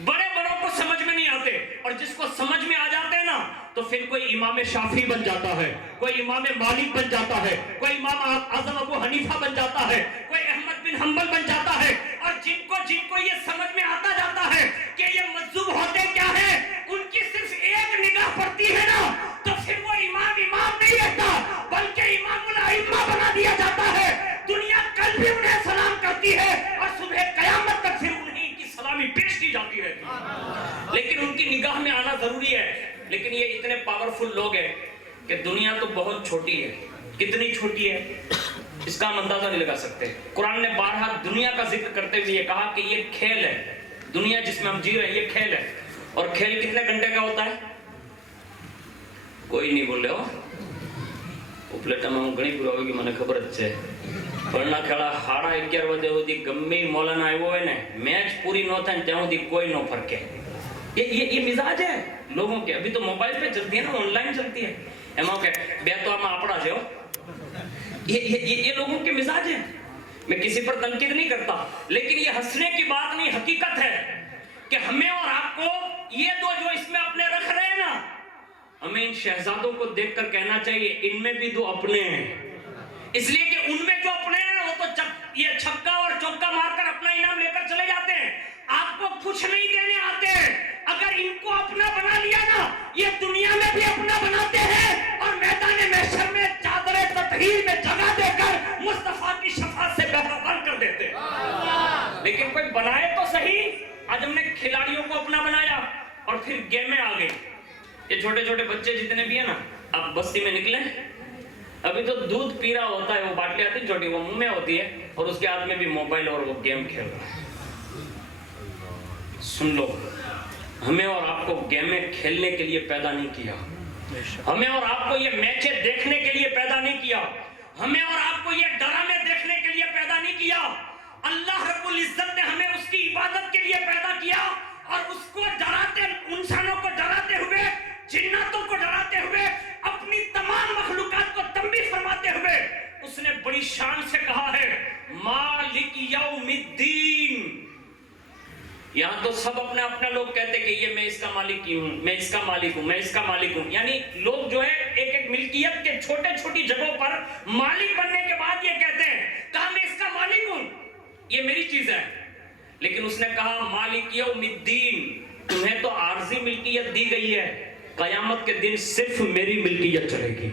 بڑے بڑوں کو سمجھ میں نہیں آتے، اور جس کو سمجھ میں آ جاتے ہیں نا تو پھر کوئی امام شافعی بن جاتا ہے، کوئی امام مالک بن جاتا ہے، کوئی امام اعظم ابو حنیفہ بن جاتا ہے، کوئی احمد بن حنبل بن جاتا ہے۔ اور جن کو یہ سمجھ میں آتا جاتا ہے کہ یہ مجذوب ہوتے کیا ہیں، ان کی صرف ایک نگاہ پڑتی ہے نا تو پھر وہ امام نہیں رہتا بلکہ امام الائمہ بنا دیا جاتا ہے۔ دنیا کل بھی انہیں سلام کرتی ہے اور صبح قیامت تک پھر انہیں کی سلامی پیش کی جاتی رہتی ہے، لیکن ان کی نگاہ میں آنا ضروری ہے۔ لیکن یہ اتنے پاورفل لوگ ہیں کہ دنیا تو بہت چھوٹی ہے، کتنی چھوٹی ہے اس کا ہم اندازہ نہیں لگا سکتے۔ قرآن نے بارہا دنیا کا ذکر کرتے ہوئے یہ کہا کہ یہ کھیل ہے، دنیا جس میں ہم جی رہے ہیں یہ کھیل ہے، اور کھیل کتنے گھنٹے کا ہوتا ہے؟ کوئی نہیں بول رہے ہو پلیٹا میں گھنی پورا ہوگی મને ખબર જ છે પરના ખેડા 11:30 વાગે સુધી ગમે મોલાના આવ્યો હોય ને મેચ પૂરી ન થાય ત્યાં સુધી કોઈ ન ફરકે। یہ مزاج ہے لوگوں کے۔ ابھی تو موبائل پہ چلتی ہے نا، آن لائن چلتی ہے، ایما کہ بے تو آما اپڑا سے ہو، یہ لوگوں کے مزاج ہیں۔ میں کسی پر تنقید نہیں کرتا، لیکن یہ ہنسنے کی بات نہیں، حقیقت ہے کہ ہمیں اور آپ کو یہ دو جو اس میں اپنے رکھ رہے ہیں نا، ہمیں ان شہزادوں کو دیکھ کر کہنا چاہیے ان میں بھی دو اپنے ہیں، اس لیے کہ ان میں جو اپنے ہیں وہ تو یہ چھکا اور چوکا مار کر اپنا انعام لے کر چلے جاتے ہیں، آپ کو کچھ نہیں دینے آتے۔ اگر ان کو اپنا بنا لیا نا یہ دنیا میں بھی اپنا بناتے ہیں اور میدان محشر میں چادر تطہیر میں جگہ دے کر مصطفیٰ کی شفاعت سے بہتر کر دیتے ہیں۔ لیکن کوئی بنائے تو صحیح۔ آج ہم نے کھلاڑیوں کو اپنا بنایا اور پھر گیمیں آ گئی۔ یہ چھوٹے چھوٹے بچے جتنے بھی ہیں نا، آپ بستی میں نکلیں، ابھی تو دودھ پی رہا ہوتا ہے، وہ باٹلی آتی چھوٹی وہ منہ میں ہوتی ہے اور اس کے ہاتھ میں بھی موبائل اور وہ گیم کھیل رہا ہے۔ سن لو، ہمیں اور آپ کو گیمیں کھیلنے کے لیے پیدا نہیں کیا، ہمیں اور آپ کو یہ میچیں دیکھنے کے لیے پیدا نہیں کیا، ہمیں اور آپ کو یہ ڈرامے دیکھنے کے لیے پیدا نہیں کیا۔ اللہ رب العزت نے ہمیں اس کی عبادت کے لیے پیدا کیا، اور اس کو ڈراتے، انسانوں کو ڈراتے ہوئے، جناتوں کو ڈراتے ہوئے، اپنی تمام مخلوقات کو تنبیہ فرماتے ہوئے اس نے بڑی شان سے کہا ہے مالک یوم الدین۔ یہاں تو سب اپنا لوگ کہتے کہ یہ میں اس کا مالک ہوں، میں اس کا مالک ہوں، میں اس کا مالک ہوں، یعنی لوگ جو ہے ایک ایک ملکیت کے چھوٹی جگہوں پر مالک بننے کے بعد یہ کہتے ہیں کہا میں اس کا مالک ہوں، یہ میری چیز ہے۔ لیکن اس نے کہا مالک یوم الدین، تمہیں تو عارضی ملکیت دی گئی ہے، قیامت کے دن صرف میری ملکیت چلے گی،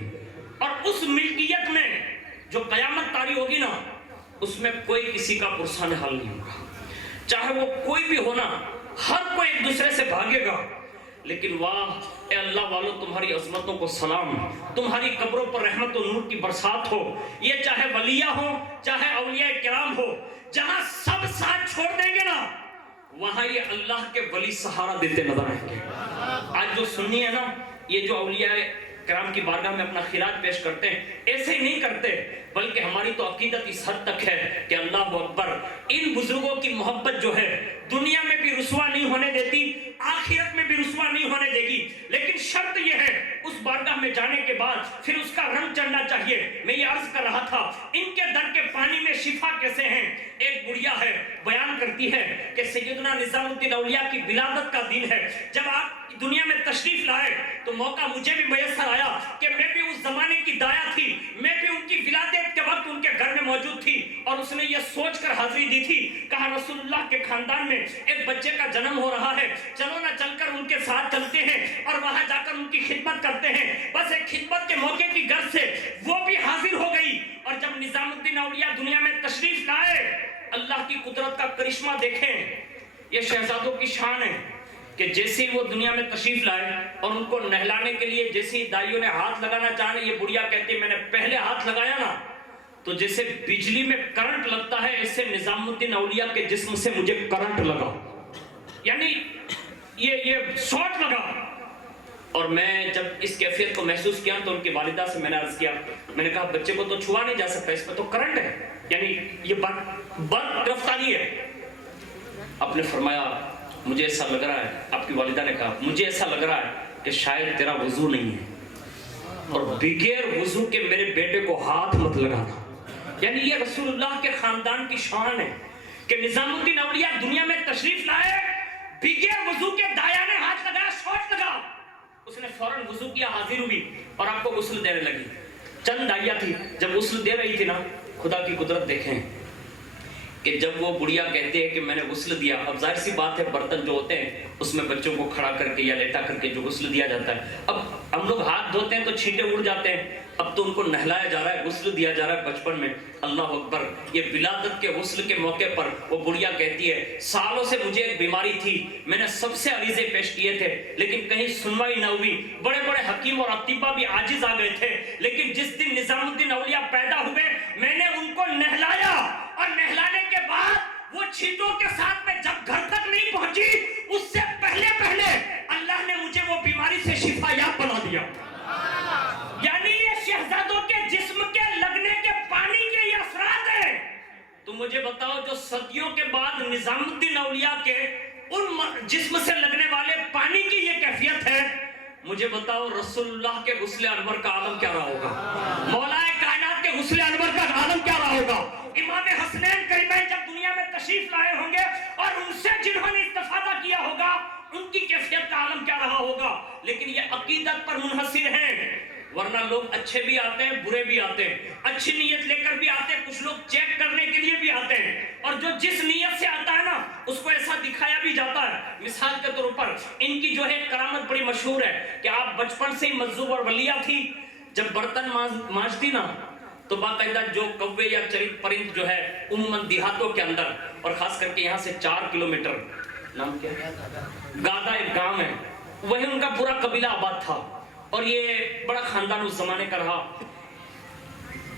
اور اس ملکیت میں جو قیامت طاری ہوگی نا اس میں کوئی کسی کا پرسان حل نہیں ہوگا، چاہے وہ کوئی بھی ہونا، ہر کوئی ایک دوسرے سے بھاگے گا۔ لیکن واہ اے اللہ والو، تمہاری عظمتوں کو سلام، تمہاری قبروں پر رحمت و نور کی برسات ہو، یہ چاہے ولیہ ہو چاہے اولیاء کرام ہو، جہاں سب ساتھ چھوڑ دیں گے نا وہاں یہ اللہ کے ولی سہارا دیتے نظر آئیں گے۔ آج جو سنی ہے نا، یہ جو اولیاء کرام کی بارگاہ میں اپنا خراج پیش کرتے ہیں، ایسے ہی نہیں کرتے، بلکہ ہماری تو عقیدت اس حد تک ہے کہ اللہ اکبر، ان بزرگوں کی محبت جو ہے دنیا میں بھی رسوا نہیں ہونے دیتی، آخرت میں بھی رسوا نہیں ہونے دے گی۔ لیکن شرط یہ ہے اس بارگاہ میں جانے کے بعد پھر اس کا رنگ چڑھنا چاہیے۔ میں یہ عرض کر رہا تھا ان کے در کے پانی میں شفا کیسے ہیں۔ ایک بڑھیا ہے بیان کرتی ہے کہ سیدنا نظام الدین اولیاء کی ولادت کا دن ہے، جب آپ دنیا میں تشریف لائے تو موقع مجھے بھی میسر آیا کہ میں بھی اس زمانے کی دایا تھی، میں بھی ان کی ولادت کے وقت ان کے گھر میں موجود تھی، اور اس نے یہ سوچ کر حاضری دی تھی، کہا رسول اللہ کے خاندان میں ایک بچے کا جنم ہو رہا ہے، چلو نہ چل کر ان کے ساتھ چلتے ہیں اور وہاں جا کر ان کی خدمت کرتے ہیں۔ بس ایک خدمت کے موقع کی غرض سے وہ بھی حاضر اولیاء دنیا میں تشریف لائے، اللہ کی قدرت کا کرشمہ دیکھیں۔ یہ شہزادوں کی شان ہے کہ جیسے وہ دنیا میں تشریف لائے اور ان کو نہلانے کے لیے جیسے دائیوں نے ہاتھ لگانا چاہے، یہ بڑھیا کہتی ہے میں نے پہلے ہاتھ لگایا نا تو جیسے بجلی میں کرنٹ لگتا ہے، اس سے نظام الدین اولیاء کے جسم سے مجھے کرنٹ لگا، یعنی یہ شارٹ لگا۔ اور میں جب اس کیفیت کو محسوس کیا تو ان کی والدہ سے میں نے عرض کیا، میں نے کہا بچے کو تو چھوا نہیں جا سکتا، اس میں تو کرنٹ ہے، یعنی یہ برق رفتاری ہے۔ آپ نے فرمایا مجھے ایسا لگ رہا ہے، آپ کی والدہ نے کہا مجھے ایسا لگ رہا ہے کہ شاید تیرا وضو نہیں ہے اور بغیر وضو کے میرے بیٹے کو ہاتھ مت لگانا۔ یعنی یہ رسول اللہ کے خاندان کی شان ہے کہ نظام الدین اولیاء دنیا میں تشریف لائے، بغیر وضو کے دایا نے ہاتھ لگایا، شارٹ لگا، اس نے فوراً وضو کیا، حاضر ہوئی اور آپ کو غسل دینے لگی۔ چند دائیا تھی، جب غسل دے رہی تھی نا، خدا کی قدرت دیکھیں کہ جب وہ بڑھیا کہتے ہیں کہ میں نے غسل دیا، اب ظاہر سی بات ہے برتن جو ہوتے ہیں اس میں بچوں کو کھڑا کر کے یا لیٹا کر کے جو غسل دیا جاتا ہے، اب ہم لوگ ہاتھ دھوتے ہیں تو چھینٹے اڑ جاتے ہیں، اب تو ان کو نہلایا جا رہا ہے، غسل دیا جا رہا ہے بچپن میں۔ اللہ اکبر، یہ ولادت کے غسل کے موقع پر وہ بڑھیا کہتی ہے سالوں سے مجھے ایک بیماری تھی، میں نے سب سے عریضے پیش کیے تھے لیکن کہیں سنوائی نہ ہوئی، بڑے بڑے حکیم اور اطباء بھی عاجز آ گئے تھے، لیکن جس دن نظام الدین اولیاء پیدا ہوئے میں نے ان کو نہلایا، اور نہلانے کے بعد وہ چھینٹوں کے ساتھ میں جب گھر تک نہیں پہنچی اس سے پہلے اللہ نے مجھے وہ بیماری سے شفا یاب بنا دیا۔ یعنی یہ شہزادوں کے جسم کے لگنے کے پانی کے یہ اثرات ہیں۔ تو مجھے بتاؤ جو صدیوں کے بعد نظام الدین اولیاء کے ان جسم سے لگنے والے پانی کی یہ کیفیت ہے، مجھے بتاؤ رسول اللہ کے غسل انور کا عالم کیا رہا ہوگا، مولا کائنات کے غسل انور کا عالم کیا رہا ہوگا، امام حسنین کریمین جب دنیا میں تشریف لائے ہوں گے اور ان سے جنہوں نے استفادہ کیا ہوگا ان کی کیفیت کا عالم کیا رہا ہوگا۔ لیکن یہ عقیدت پر منحصر ہیں، ورنہ لوگ اچھے بھی آتے ہیں برے بھی آتے ہیں، اچھی نیت لے کر بھی آتے ہیں، کچھ لوگ چیک کرنے کے لیے بھی آتے ہیں، اور جو جس نیت سے آتا ہے نا اس کو ایسا دکھایا بھی جاتا ہے۔ مثال کے طور پر ان کی جو ہے کرامت بڑی مشہور ہے کہ آپ بچپن سے ہی مجذوب اور ولیہ تھی، جب برتن مانجتی نا تو باقاعدہ جو کوے یا چرید پرند جو ہے عموماً دیہاتوں کے اندر اور خاص کر کے یہاں سے 4 کلومیٹر نام کیا ہے گادا ایک گاؤں ہے، وہی ان کا پورا قبیلہ آباد تھا اور یہ بڑا خاندان اس زمانے کا رہا۔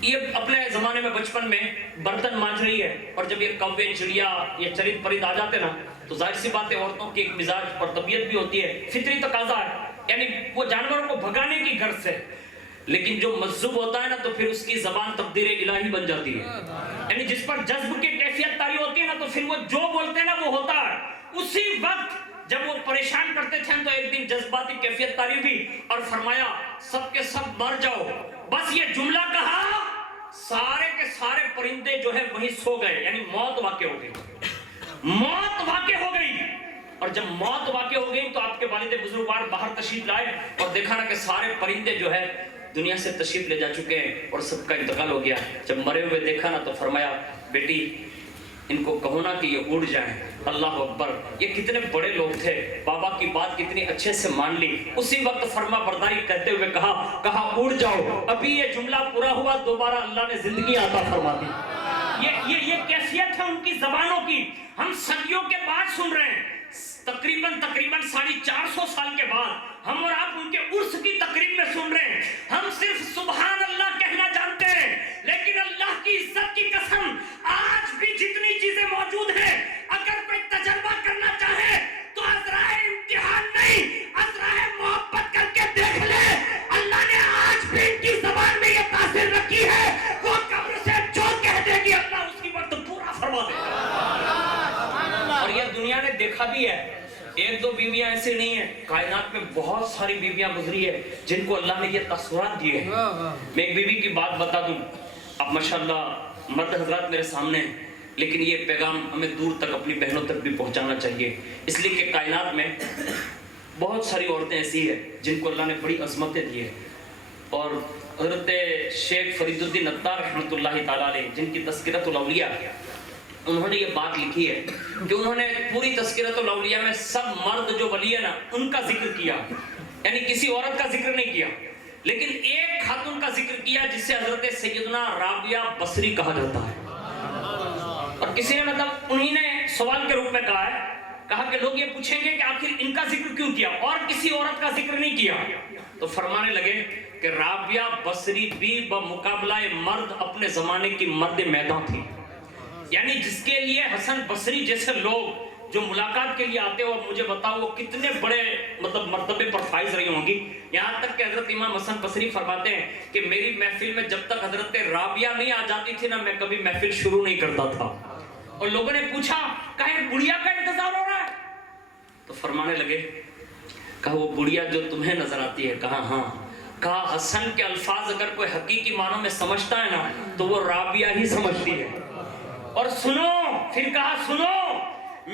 یہ اپنے زمانے میں بچپن میں برتن مانج رہی ہے اور جب یہ کوے چڑیا یا چرید پرند آ جاتے نا تو ظاہر سی بات ہے عورتوں کی ایک مزاج اور طبیعت بھی ہوتی ہے، فطری تقاضا ہے، یعنی وہ جانوروں کو بھگانے کی غرض سے، لیکن جو مجذوب ہوتا ہے نا تو پھر اس کی زبان تقدیر الہی بن جاتی ہے، یعنی جس پر جذب کی کیفیت طاری ہوتی ہے نا تو پھر وہ جو بولتے ہیں نا وہ ہوتا ہے۔ اسی وقت جب وہ پریشان کرتے تھے تو ایک دن جذباتی کیفیت طاری ہوئی اور فرمایا سب کے سب مر جاؤ، بس یہ جملہ کہا سارے کے سارے پرندے جو ہے وہیں سو گئے، یعنی موت واقع ہو گئی، موت واقع ہو گئی۔ اور جب موت واقع ہو گئی تو آپ کے والد بزرگوار باہر تشریف لائے اور دیکھا نا کہ سارے پرندے جو ہے دنیا سے تشریف لے جا چکے ہیں اور سب کا انتقال ہو گیا۔ جب مرے ہوئے دیکھا نا تو فرمایا بیٹی ان کو کہو نا کہ یہ اڑ جائیں۔ اللہ اکبر، یہ کتنے بڑے لوگ تھے، بابا کی بات کتنی اچھے سے مان لی، اسی وقت فرما برداری کرتے ہوئے کہا اڑ جاؤ، ابھی یہ جملہ پورا ہوا دوبارہ اللہ نے زندگی عطا فرما دی۔ یہ کیفیت ہے ان کی زبانوں کی، ہم صدیوں کے بعد سن رہے ہیں، تقریباً 450 سال کے بعد ہم اور آپ ان کے عرس کی تقریب میں سن رہے ہیں۔ ہم صرف سبحان اللہ کہنا جانتے ہیں، لیکن اللہ کی عزت کی قسم آج بھی جتنی چیزیں موجود ہیں اگر کوئی تجربہ کرنا چاہے تو عذرائے امتحان نہیں، عذرائے محبت کر کے دیکھ لے، اللہ نے آج بھی ان کی زبان میں یہ تاثیر رکھی ہے، وہ قبر سے جو کہہ دے گی اللہ اس کی وقت پورا فرما دے گا۔ اور یہ دنیا نے دیکھا بھی ہے، ایک دو بیویاں ایسے نہیں ہیں، کائنات میں بہت ساری بیویاں گزری ہے جن کو اللہ نے یہ تاثرات دیے ہیں۔ میں ایک بیوی کی بات بتا دوں، اب ماشاءاللہ مرد حضرات میرے سامنے ہیں، لیکن یہ پیغام ہمیں دور تک اپنی بہنوں تک بھی پہنچانا چاہیے، اس لیے کہ کائنات میں بہت ساری عورتیں ایسی ہیں جن کو اللہ نے بڑی عظمتیں دی ہیں۔ اور حضرت شیخ فرید الدین عطار رحمۃ اللہ تعالیٰ علیہ جن کی تذکرۃ الاولیاء، انہوں نے یہ بات لکھی ہے کہ انہوں نے پوری تذکرۃ الاولیاء میں سب مرد جو ولی ہے نا ان کا ذکر کیا، یعنی کسی عورت کا ذکر نہیں کیا، لیکن ایک خاتون کا ذکر کیا جسے حضرت سیدنا رابعہ بصری کہا جاتا ہے، اور کسی نے مطلب انہی نے سوال کے روپ میں کہا ہے، کہا کہ لوگ یہ پوچھیں گے کہ آخر ان کا ذکر کیوں کیا اور کسی عورت کا ذکر نہیں کیا؟ تو فرمانے لگے کہ رابعہ بصری بھی بمقابلہ مرد اپنے زمانے کی مرد میدان تھی، یعنی جس کے لیے حسن بصری جیسے لوگ جو ملاقات کے لیے آتے اور مجھے بتاؤ وہ کتنے بڑے مطلب مرتبے پر فائز رہی ہوں گی، یہاں تک کہ حضرت امام حسن بصری فرماتے ہیں کہ میری محفل میں جب تک حضرت رابعہ نہیں آ جاتی تھی نا میں کبھی محفل شروع نہیں کرتا تھا۔ اور لوگوں نے پوچھا کہیں بڑھیا کا انتظار ہو رہا ہے؟ تو فرمانے لگے کہا وہ بڑھیا جو تمہیں نظر آتی ہے، کہا ہاں، کہا حسن کے الفاظ اگر کوئی حقیقی معنوں میں سمجھتا ہے نا تو وہ رابعہ ہی سمجھتی ہے۔ اور سنو، پھر کہا سنو،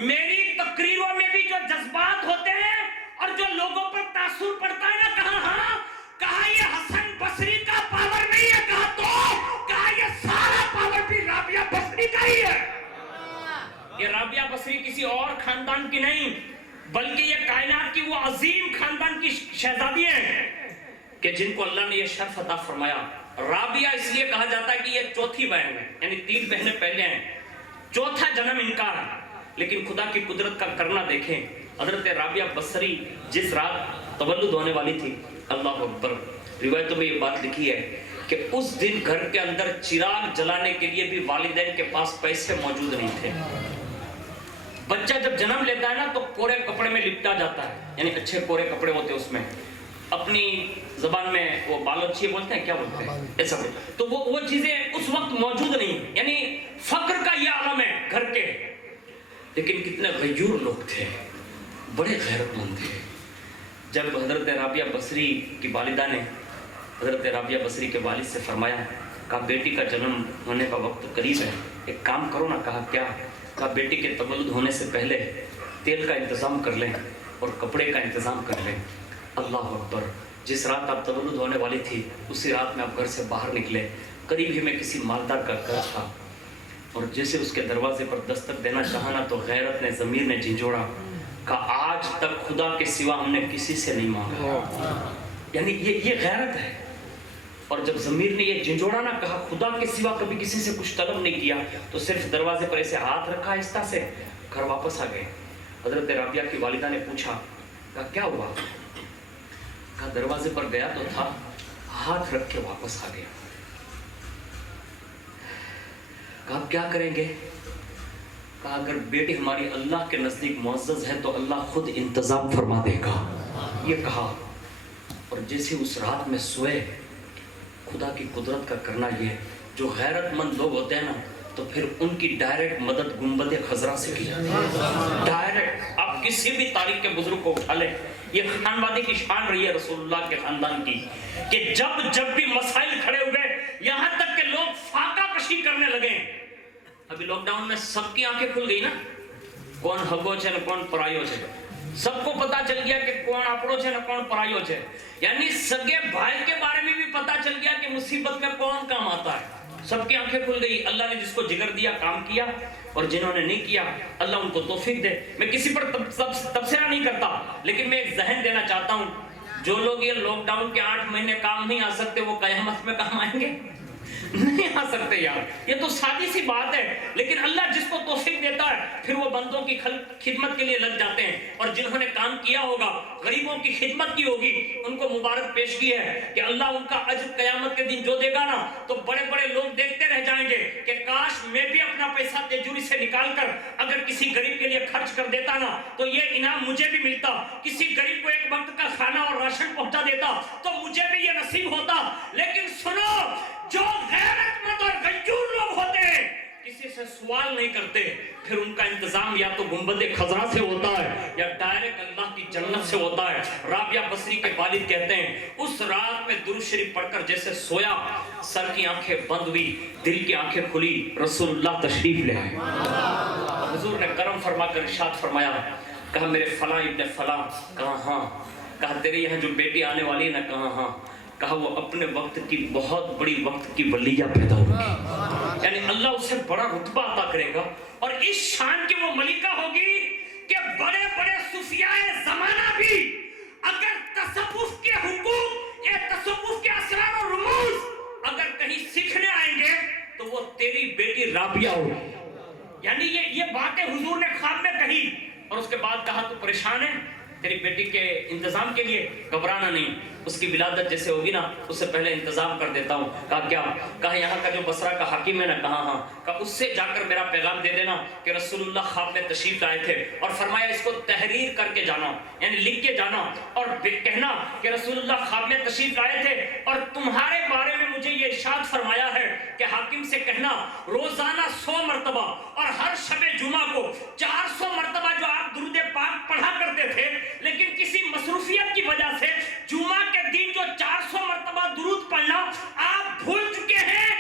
میری تقریروں میں بھی جو جذبات ہوتے ہیں اور جو لوگوں پر تاثر پڑتا ہے نا، کہا ہاں، کہا یہ حسن بصری کا پاور نہیں ہے، کہا تو کہا یہ سارا پاور بھی رابعہ بصری کا ہی ہے۔ یہ رابعہ بصری کسی اور خاندان کی نہیں بلکہ یہ کائنات کی وہ عظیم خاندان کی شہزادی ہیں کہ جن کو اللہ نے یہ شرف عطا فرمایا۔ رابعہ اس لیے کہا جاتا ہے کہ یہ چوتھی بہن ہے، یعنی 3 بہنیں پہلے ہیں، چوتھا جنم ان کا ہے، لیکن خدا کی قدرت کا کرنا دیکھیں۔ حضرت رابعہ بصری جس رات تولد ہونے والی تھی، اللہ اکبر، روایتوں میں یہ بات لکھی ہے کہ اس دن گھر کے اندر چراغ جلانے کے لیے بھی والدین کے پاس پیسے موجود نہیں تھے۔ بچہ جب جنم لیتا ہے نا تو کورے کپڑے میں لپٹا جاتا ہے، یعنی اچھے کورے کپڑے ہوتے ہیں، اس میں اپنی زبان میں وہ بالوچی بولتے ہیں، کیا بولتے ہیں ایسا کچھ، تو وہ چیزیں اس وقت موجود نہیں، یعنی فقر کا یہ عالم ہے گھر کے۔ لیکن کتنے غیور لوگ تھے، بڑے غیرت مند تھے۔ جب حضرت رابعہ بصری کی والدہ نے حضرت رابعہ بصری کے والد سے فرمایا، کہا بیٹی کا جنم ہونے کا وقت قریب ہے، ایک کام کرو نا، کہا کیا؟ کہا بیٹی کے تولد ہونے سے پہلے تیل کا انتظام کر لیں اور کپڑے کا انتظام کر لیں۔ اللہ اکبر، جس رات آپ تولد ہونے والی تھی اسی رات میں آپ گھر سے باہر نکلے، قریب ہی میں کسی مالدار کا گھر تھا، اور جیسے اس کے دروازے پر دستک دینا چاہا نا تو غیرت نے، ضمیر نے جھنجھوڑا، کہا آج تک خدا کے سوا ہم نے کسی سے نہیں مانگا، یعنی یہ غیرت ہے۔ اور جب ضمیر نے یہ جھنجھوڑا نا، کہا خدا کے سوا کبھی کسی سے کچھ طلب نہیں کیا، تو صرف دروازے پر ایسے ہاتھ رکھا آہستہ سے، گھر واپس آ گئے۔ حضرت رابعہ کی والدہ نے پوچھا، کہا کیا ہوا؟ کہا دروازے پر گیا تو تھا، ہاتھ رکھ کے واپس آ گیا۔ کہا کیا کریں گے؟ کہا اگر بیٹی ہماری اللہ کے نزدیک معزز ہے تو اللہ خود انتظام فرما دے گا، یہ کہا۔ اور جیسے اس رات میں سوئے، خدا کی قدرت کا کرنا یہ، جو غیرت مند لوگ ہوتے ہیں نا تو پھر ان کی ڈائریکٹ مدد گنبد خضرا سے کی جاتی ہے، ڈائریکٹ۔ آپ کسی بھی تاریخ کے بزرگ کو اٹھا لیں، یہ خانوادی کی شان رہی ہے رسول اللہ کے خاندان کی، کہ جب بھی مسائل کھڑے ہوئے، یہاں تک کہ لوگ فاقہ کشی کرنے لگے۔ ابھی لاک ڈاؤن میں سب کی آنکھیں کھل گئی نا، کون ہگوچ ہے نہ کون پرایوچ ہے، سب کو پتا چل گیا کہ کون اپروچ ہے نہ کون پرایوچ ہے، یعنی سگے بھائی کے بارے میں بھی پتا چل گیا کہ مصیبت میں کون کام آتا ہے۔ سب کی آنکھیں کھل گئی، اللہ نے جس کو جگر دیا کام کیا، اور جنہوں نے نہیں کیا اللہ ان کو توفیق دے۔ میں کسی پر تبصرہ نہیں کرتا، لیکن میں ایک ذہن دینا چاہتا ہوں، جو لوگ یہ لاک ڈاؤن کے 8 مہینے کام نہیں آ سکتے وہ قیامت میں کام آئیں گے؟ نہیں آ سکتے یار، یہ تو سادی سی بات ہے، لیکن اللہ جس کو توفیق دیتا ہے پھر وہ بندوں کی خدمت کے لیے لگ جاتے ہیں، اور جنہوں نے کام کیا ہوگا، غریبوں کی خدمت کی ہوگی، ان کو مبارک پیش کی ہے کہ اللہ ان کا اجر قیامت کے دن جو دے گا نا تو بڑے بڑے لوگ دیکھتے رہ جائیں گے کہ کاش میں بھی اپنا پیسہ تجوری سے نکال کر اگر کسی غریب کے لیے خرچ کر دیتا نا تو یہ انعام مجھے بھی ملتا، کسی غریب کو ایک وقت کا کھانا اور راشن پہنچا دیتا تو مجھے بھی یہ نصیب ہوتا۔ لیکن سنو، جو غیرت مند اور غیور لوگ ہوتے ہیں کسی سے سوال نہیں کرتے، پھر ان کا انتظام یا تو گنبد خضرا سے ہوتا ہے یا ڈائریکٹ اللہ کی جنت سے ہوتا ہے۔ رابعہ بصری کے والد کہتے ہیں اس رات میں درود شریف پڑھ کر جیسے سویا، سر کی آنکھیں بند ہوئی، دل کی آنکھیں کھلی، رسول اللہ تشریف لے آئے۔ حضور نے کرم فرما کر ارشاد فرمایا، کہا میرے فلاں ابن فلاں، کہا ہاں، کہا تیرے یہاں جو بیٹی آنے والی ہے نا، کہا ہاں، کہا وہ اپنے وقت کی بہت بڑی وقت کی ولیہ پیدا ہوگی، یعنی اللہ اسے بڑا رتبہ عطا کرے گا، اور اس شان کی وہ ملکہ ہوگی کہ بڑے بڑے صوفیاء زمانہ بھی اگر تصوف کے حقوق کے تصوف کے اسرار و رموز اگر کہیں سیکھنے آئیں گے تو وہ تیری بیٹی رابعہ ہوگی. یعنی یہ باتیں حضور نے خواب میں کہی اور اس کے بعد کہا تو پریشان ہے تیری بیٹی کے انتظام کے لیے گھبرانا نہیں, اس کی ولادت جیسے ہوگی نا اس سے پہلے انتظام کر دیتا ہوں. کہا کیا؟ کہا یہاں کا جو بصرہ کا حاکم ہے نا, کہا ہاں. کہا اس سے جا کر میرا پیغام دے دینا کہ رسول اللہ خواب میں تشریف لائے تھے اور فرمایا اس کو تحریر کر کے جانا, یعنی لکھ کے جانا اور کہنا کہ رسول اللہ خواب میں تشریف لائے تھے اور تمہارے بارے میں مجھے یہ ارشاد فرمایا ہے کہ حاکم سے کہنا روزانہ 100 مرتبہ اور ہر شب جمعہ کو 400 مرتبہ جو آپ درود پاک پڑھا کرتے تھے, لیکن کسی مصروفیت کی وجہ سے جمعہ کے دن جو 400 مرتبہ درود پڑھنا آپ بھول چکے ہیں,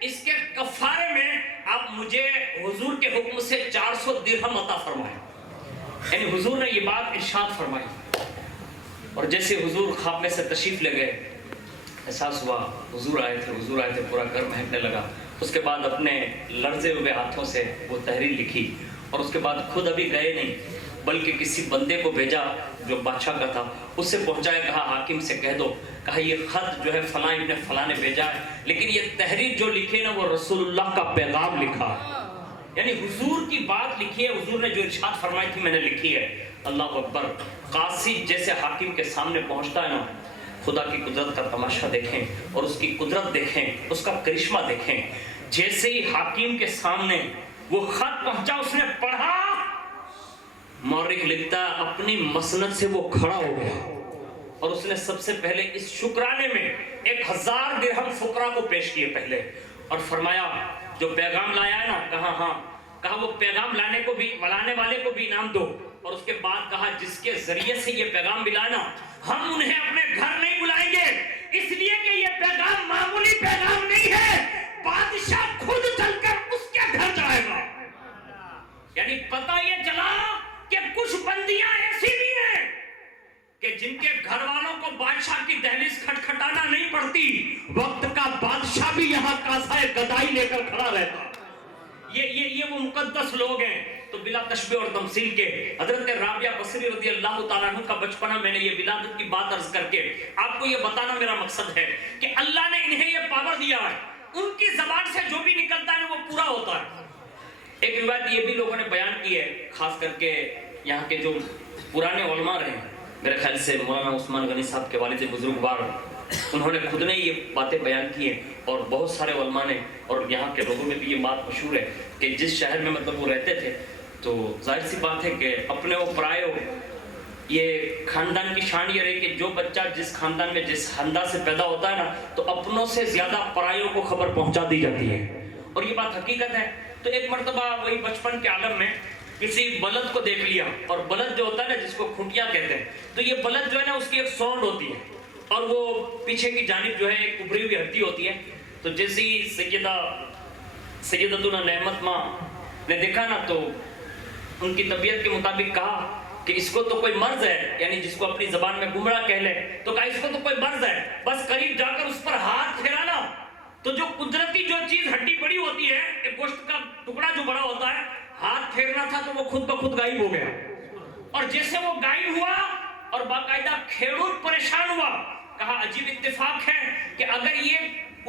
اس کے کفارے میں آپ مجھے حضور کے حکم سے 400 درہم عطا فرمائیں. یعنی حضور نے یہ بات ارشاد فرمائی. اور جیسے حضور خواب میں سے تشریف لے گئے, احساس ہوا حضور آئے تھے, پورا گھر مہکنے لگا. اس کے بعد اپنے لرزے ہوئے ہاتھوں سے وہ تحریر لکھی اور اس کے بعد خود ابھی گئے نہیں بلکہ کسی بندے کو بھیجا جو بادشاہ کا تھا, اس سے پہنچایا. کہا حاکم سے کہہ دو, کہا یہ خط جو ہے فلاں ابن فلاں نے بھیجا ہے, لیکن یہ تحریر جو لکھی نا وہ رسول اللہ کا پیغام لکھا ہے. یعنی حضور کی بات لکھی ہے, حضور نے جو ارشاد فرمائی تھی میں نے لکھی ہے. اللہ اکبر. قاصد جیسے حاکم کے سامنے پہنچتا ہے نا, خدا کی قدرت کا تماشا دیکھیں اور اس کی قدرت دیکھیں, اس کا کرشمہ دیکھیں. جیسے ہی حاکم کے سامنے وہ خط پہنچا, اس نے پڑھا, مورخ لکھتا اپنی مسند سے وہ کھڑا ہو گیا اور اس نے سب سے پہلے اس شکرانے میں 1000 درہم فقراء کو پیش کیے پہلے اور فرمایا جو پیغام لایا ہے نا, کہا ہاں. کہا وہ پیغام لانے والے کو بھی انعام دو. اور اس کے بعد کہا جس کے ذریعے سے یہ پیغام ملانا, ہم انہیں اپنے گھر نہیں بلائیں گے, اس لیے کہ یہ پیغام معمولی پیغام نہیں ہے, بادشاہ خود چل کر اس کے گھر جائے گا. یعنی پتہ یہ چلا کہ کچھ بندیاں ایسی بھی ہیں کہ جن کے گھر والوں کو بادشاہ کی دہلیز کھٹکھٹانا نہیں پڑتی, وقت کا بادشاہ بھی یہاں کاسائے گدائی لے کر کھڑا رہتا. یہ وہ مقدس لوگ ہیں. تو بلا تشبیہ اور تمثیل کے حضرت رابعہ بصری رضی اللہ تعالیٰ عنہ کا بچپنا, میں نے یہ ولادت کی بات عرض کر کے آپ کو یہ بتانا میرا مقصد ہے کہ اللہ نے انہیں یہ پاور دیا ہے, ان کی زبان سے جو بھی نکلتا ہے وہ پورا ہوتا ہے. ایک روایت یہ بھی لوگوں نے بیان کی ہے, خاص کر کے یہاں کے جو پرانے علماء رہے, میرے خیال سے مولانا عثمان غنی صاحب کے والد بزرگوار, انہوں نے خود نے یہ باتیں بیان کی ہیں اور بہت سارے علماء نے, اور یہاں کے لوگوں میں بھی یہ بات مشہور ہے کہ جس شہر میں مطلب وہ رہتے تھے تو ظاہر سی بات ہے کہ اپنے وہ پرائے ہو, یہ خاندان کی شان یہ رہی کہ جو بچہ جس خاندان میں جس انداز سے پیدا ہوتا ہے نا تو اپنوں سے زیادہ پرائیوں کو خبر پہنچا دی جاتی ہے, اور یہ بات حقیقت ہے. تو ایک مرتبہ وہی بچپن کے عالم میں کسی بلد کو دیکھ لیا, اور بلد جو ہوتا ہے نا جس کو کھنٹیاں کہتے ہیں, تو یہ بلد جو ہے نا اس کی ایک سونڈ ہوتی ہے اور وہ پیچھے کی جانب جو ہے ایک ابری ہوئی ہڈی ہوتی ہے. تو جیسی سیدتنا نعمت ماں نے دیکھا نا تو ان کی طبیعت کے مطابق کہا کہ اس کو تو کوئی مرض ہے, یعنی جس کو اپنی زبان میں گمراہ کہہ لے, تو کہا اس کو تو کوئی مرض ہے, بس قریب جا کر اس پر ہاتھ پھیرانا تو جو قدرتی جو چیز ہڈی بڑی ہوتی ہے, ایک گوشت کا ٹکڑا جو بڑا ہوتا ہے, ہاتھ پھیرنا تھا تو وہ خود بخود غائب ہو گیا. اور جیسے وہ غائب ہوا اور باقاعدہ کھیڑوت پریشان ہوا, کہا عجیب اتفاق ہے کہ اگر یہ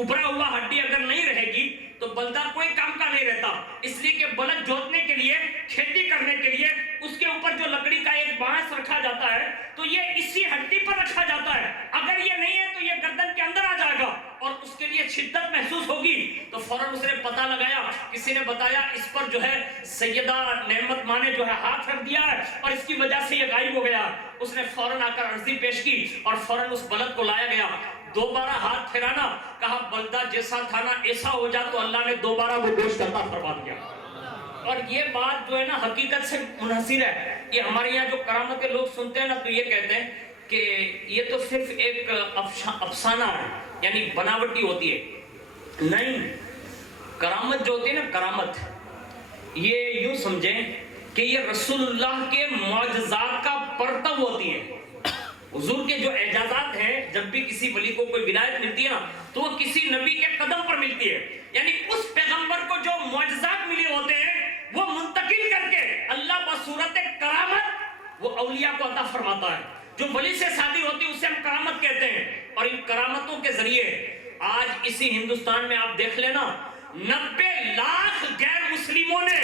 ابھرا ہوا ہڈی اگر نہیں رہے گی تو بلدہ کوئی کام کا نہیں رہتا, اس لیے کہ بلد جوتنے کے لیے, کھیتی کرنے کے لیے اس کے اوپر جو لکڑی کا ایک بانس رکھا جاتا ہے تو یہ اسی ہڈی پر رکھا جاتا ہے, اگر یہ نہیں ہے تو یہ گردن کے اندر آ جائے گا اور اس کے لیے شدت محسوس ہوگی. تو فوراً اس نے پتہ لگایا, کسی نے بتایا اس پر جو ہے سیدہ نعمت ماں نے جو ہے ہاتھ رکھ دیا ہے اور اس کی وجہ سے یہ غائب ہو گیا. اس نے فوراً آ کر عرضی پیش کی اور فوراً اس بلد کو لایا گیا. دوبارہ ہاتھ پھیرانا, کہا بلدہ جیسا تھا نا ایسا ہو جا, تو اللہ نے دوبارہ وہ گوشت عطا فرما دیا. اور یہ بات جو ہے نا حقیقت سے منحصر ہے. یہ ہمارے یہاں جو کرامت کے لوگ سنتے ہیں نا تو یہ کہتے ہیں کہ یہ تو صرف ایک افسانہ ہے, یعنی بناوٹی ہوتی ہے. نہیں, کرامت جو ہوتی ہے نا, کرامت یہ یوں سمجھیں کہ یہ رسول اللہ کے معجزات کا پرتو ہوتی ہے. حضور کے جو اعجازات ہیں, جب بھی کسی ولی کو کوئی ولایت ملتی ہے نا تو وہ کسی نبی کے قدم پر ملتی ہے. یعنی اس پیغمبر کو جو معجزات ملے ہوتے ہیں وہ منتقل کر کے اللہ بصورت کرامت وہ اولیاء کو عطا فرماتا ہے. جو ولی سے شادی ہوتی ہے اسے ہم کرامت کہتے ہیں. اور ان کرامتوں کے ذریعے آج اسی ہندوستان میں آپ دیکھ لینا 90 لاکھ غیر مسلموں نے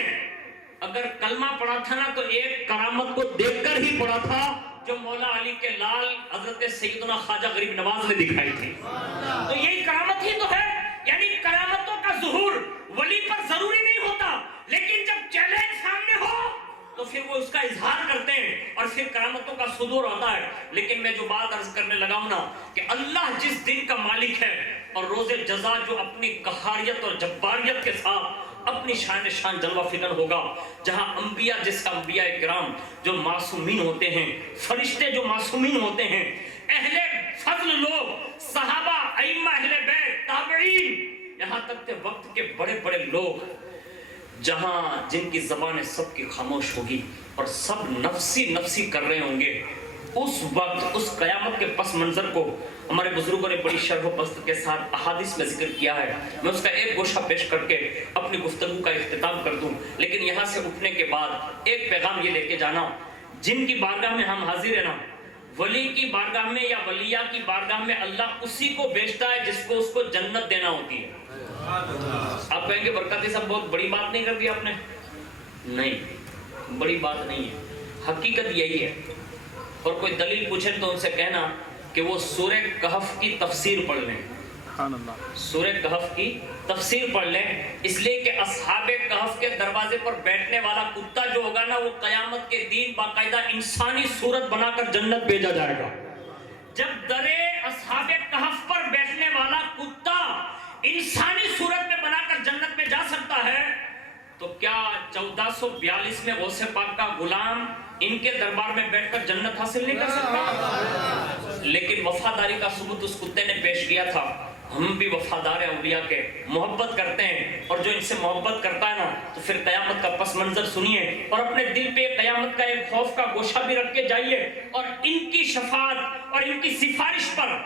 اگر کلمہ پڑھا تھا نا تو ایک کرامت کو دیکھ کر ہی پڑھا تھا جو مولا علی کے لال حضرت سیدنا خواجہ غریب نواز نے دکھائی تھی. تو یہی کرامت ہی تو ہے. یعنی کرامتوں کا ظہور ولی پر ضروری نہیں ہوتا، لیکن جب چیلنج سامنے ہو تو پھر وہ اس کا اظہار کرتے ہیں اور پھر کرامتوں کا صدور ہوتا ہے. لیکن میں جو بات عرض کرنے لگا ہوں نا کہ اللہ جس دن کا مالک ہے اور روز جزا جو اپنی قہاریت اور جباریت کے ساتھ اپنی شان جلوہ فکر ہوگا، جہاں انبیاء جیسا انبیاء کرام جو معصومین ہوتے ہیں، فرشتے جو معصومین ہوتے ہیں، اہل فضل لوگ، صحابہ، ائمہ اہل بیت، تابعین، یہاں تک کہ وقت کے بڑے بڑے لوگ، جہاں جن کی زبانیں سب کی خاموش ہوگی اور سب نفسی نفسی کر رہے ہوں گے، اس وقت اس قیامت کے پس منظر کو ہمارے بزرگوں نے بڑی شرح و بسط کے ساتھ احادیث میں ذکر کیا ہے. میں اس کا ایک گوشہ پیش کر کے اپنی گفتگو کا اختتام کر دوں. لیکن یہاں سے اٹھنے کے بعد ایک پیغام یہ لے کے جانا، جن کی بارگاہ میں ہم حاضر ہیں نا، ولی کی بارگاہ میں یا ولیہ کی بارگاہ میں اللہ اسی کو بیچتا ہے جس کو اس کو جنت دینا ہوتی ہے. آپ کہیں گے برکاتی صاحب بہت بڑی بات نہیں کر دی آپ نے. نہیں، بڑی بات نہیں ہے، حقیقت یہی ہے. اور کوئی دلیل پوچھے تو ان سے کہنا کہ وہ سورہ کہف کی تفسیر پڑھ لیں. سورہ کہف کی تفسیر پڑھ لیں، اس لیے کہ اصحاب کہف کے دروازے پر بیٹھنے والا کتا جو ہوگا نا، وہ قیامت کے دن باقاعدہ انسانی صورت بنا کر جنت بھیجا جائے گا. جب درے اصحاب کہف پر بیٹھنے والا کتا انسانی صورت میں بنا کر جنت میں جا سکتا ہے تو کیا 1442 میں غوث پاک کا غلام ان کے دربار میں بیٹھ کر جنت حاصل نہیں کر سکتا؟ لیکن وفاداری کا ثبوت اس کتے نے پیش کیا تھا. ہم بھی وفادار ہیں اولیاء کے، محبت کرتے ہیں، اور جو ان سے محبت کرتا ہے نا تو پھر قیامت کا پس منظر سنیے اور اپنے دل پہ قیامت کا ایک خوف کا گوشہ بھی رکھ کے جائیے، اور ان کی شفاعت اور ان کی سفارش پر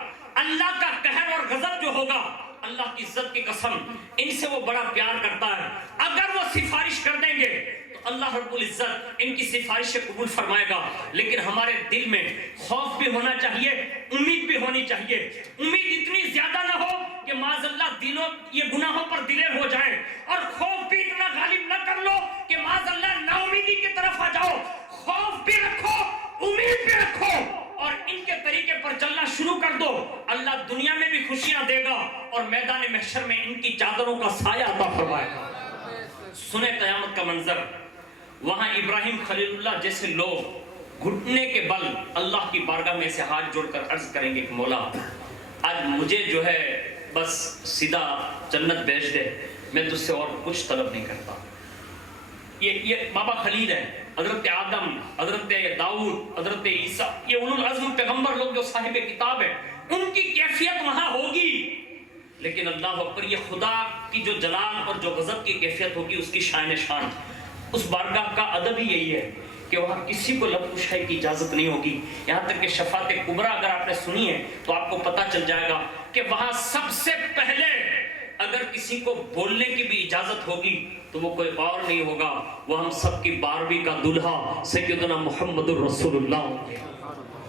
اللہ کا قہر اور غضب جو ہوگا، اللہ کی عزت کی قسم ان سے وہ بڑا پیار کرتا ہے. اگر وہ سفارش کر دیں گے تو اللہ رب العزت ان کی سفارش سے قبول فرمائے گا. لیکن ہمارے دل میں خوف بھی ہونا چاہیے، امید بھی ہونی چاہیے. امید اتنی زیادہ نہ ہو کہ معاذ اللہ دلوں یہ گناہوں پر دلیر ہو جائیں، اور خوف بھی اتنا غالب نہ کر لو کہ معاذ اللہ نا امیدی کی طرف آ جاؤ. خوف بھی رکھو، امید بھی رکھو، اور ان کے طریقے پر چلنا شروع کر دو. اللہ دنیا میں بھی خوشیاں دے گا اور میدان محشر میں ان کی چادروں کا سایہ عطا فرمائے گا. سنیں قیامت کا منظر، وہاں ابراہیم خلیل اللہ جیسے لوگ گھٹنے کے بل اللہ کی بارگاہ میں سے ہاتھ جوڑ کر عرض کریں گے کہ مولا آج مجھے جو ہے بس سیدھا جنت بھیج دے، میں تجھ سے اور کچھ طلب نہیں کرتا. یہ بابا خلیل ہے، حضرت آدم، حضرت داؤد، حضرت عیسیٰ، یہ اولو العزم پیغمبر لوگ جو صاحب کتاب ہیں، ان کی کیفیت وہاں ہوگی. لیکن اللہ اکبر، یہ خدا کی جو جلال اور جو غضب کی کیفیت ہوگی، اس کی شان شان، اس بارگاہ کا ادب ہی یہی ہے کہ وہاں کسی کو لب کشائی کی اجازت نہیں ہوگی. یہاں تک کہ شفاعت کبریٰ اگر آپ نے سنی ہے تو آپ کو پتہ چل جائے گا کہ وہاں سب سے پہلے اگر کسی کو بولنے کی بھی اجازت ہوگی تو وہ کوئی اور نہیں ہوگا، وہ ہم سب کی 12ویں کا دلہا سیدنا محمد الرسول اللہ.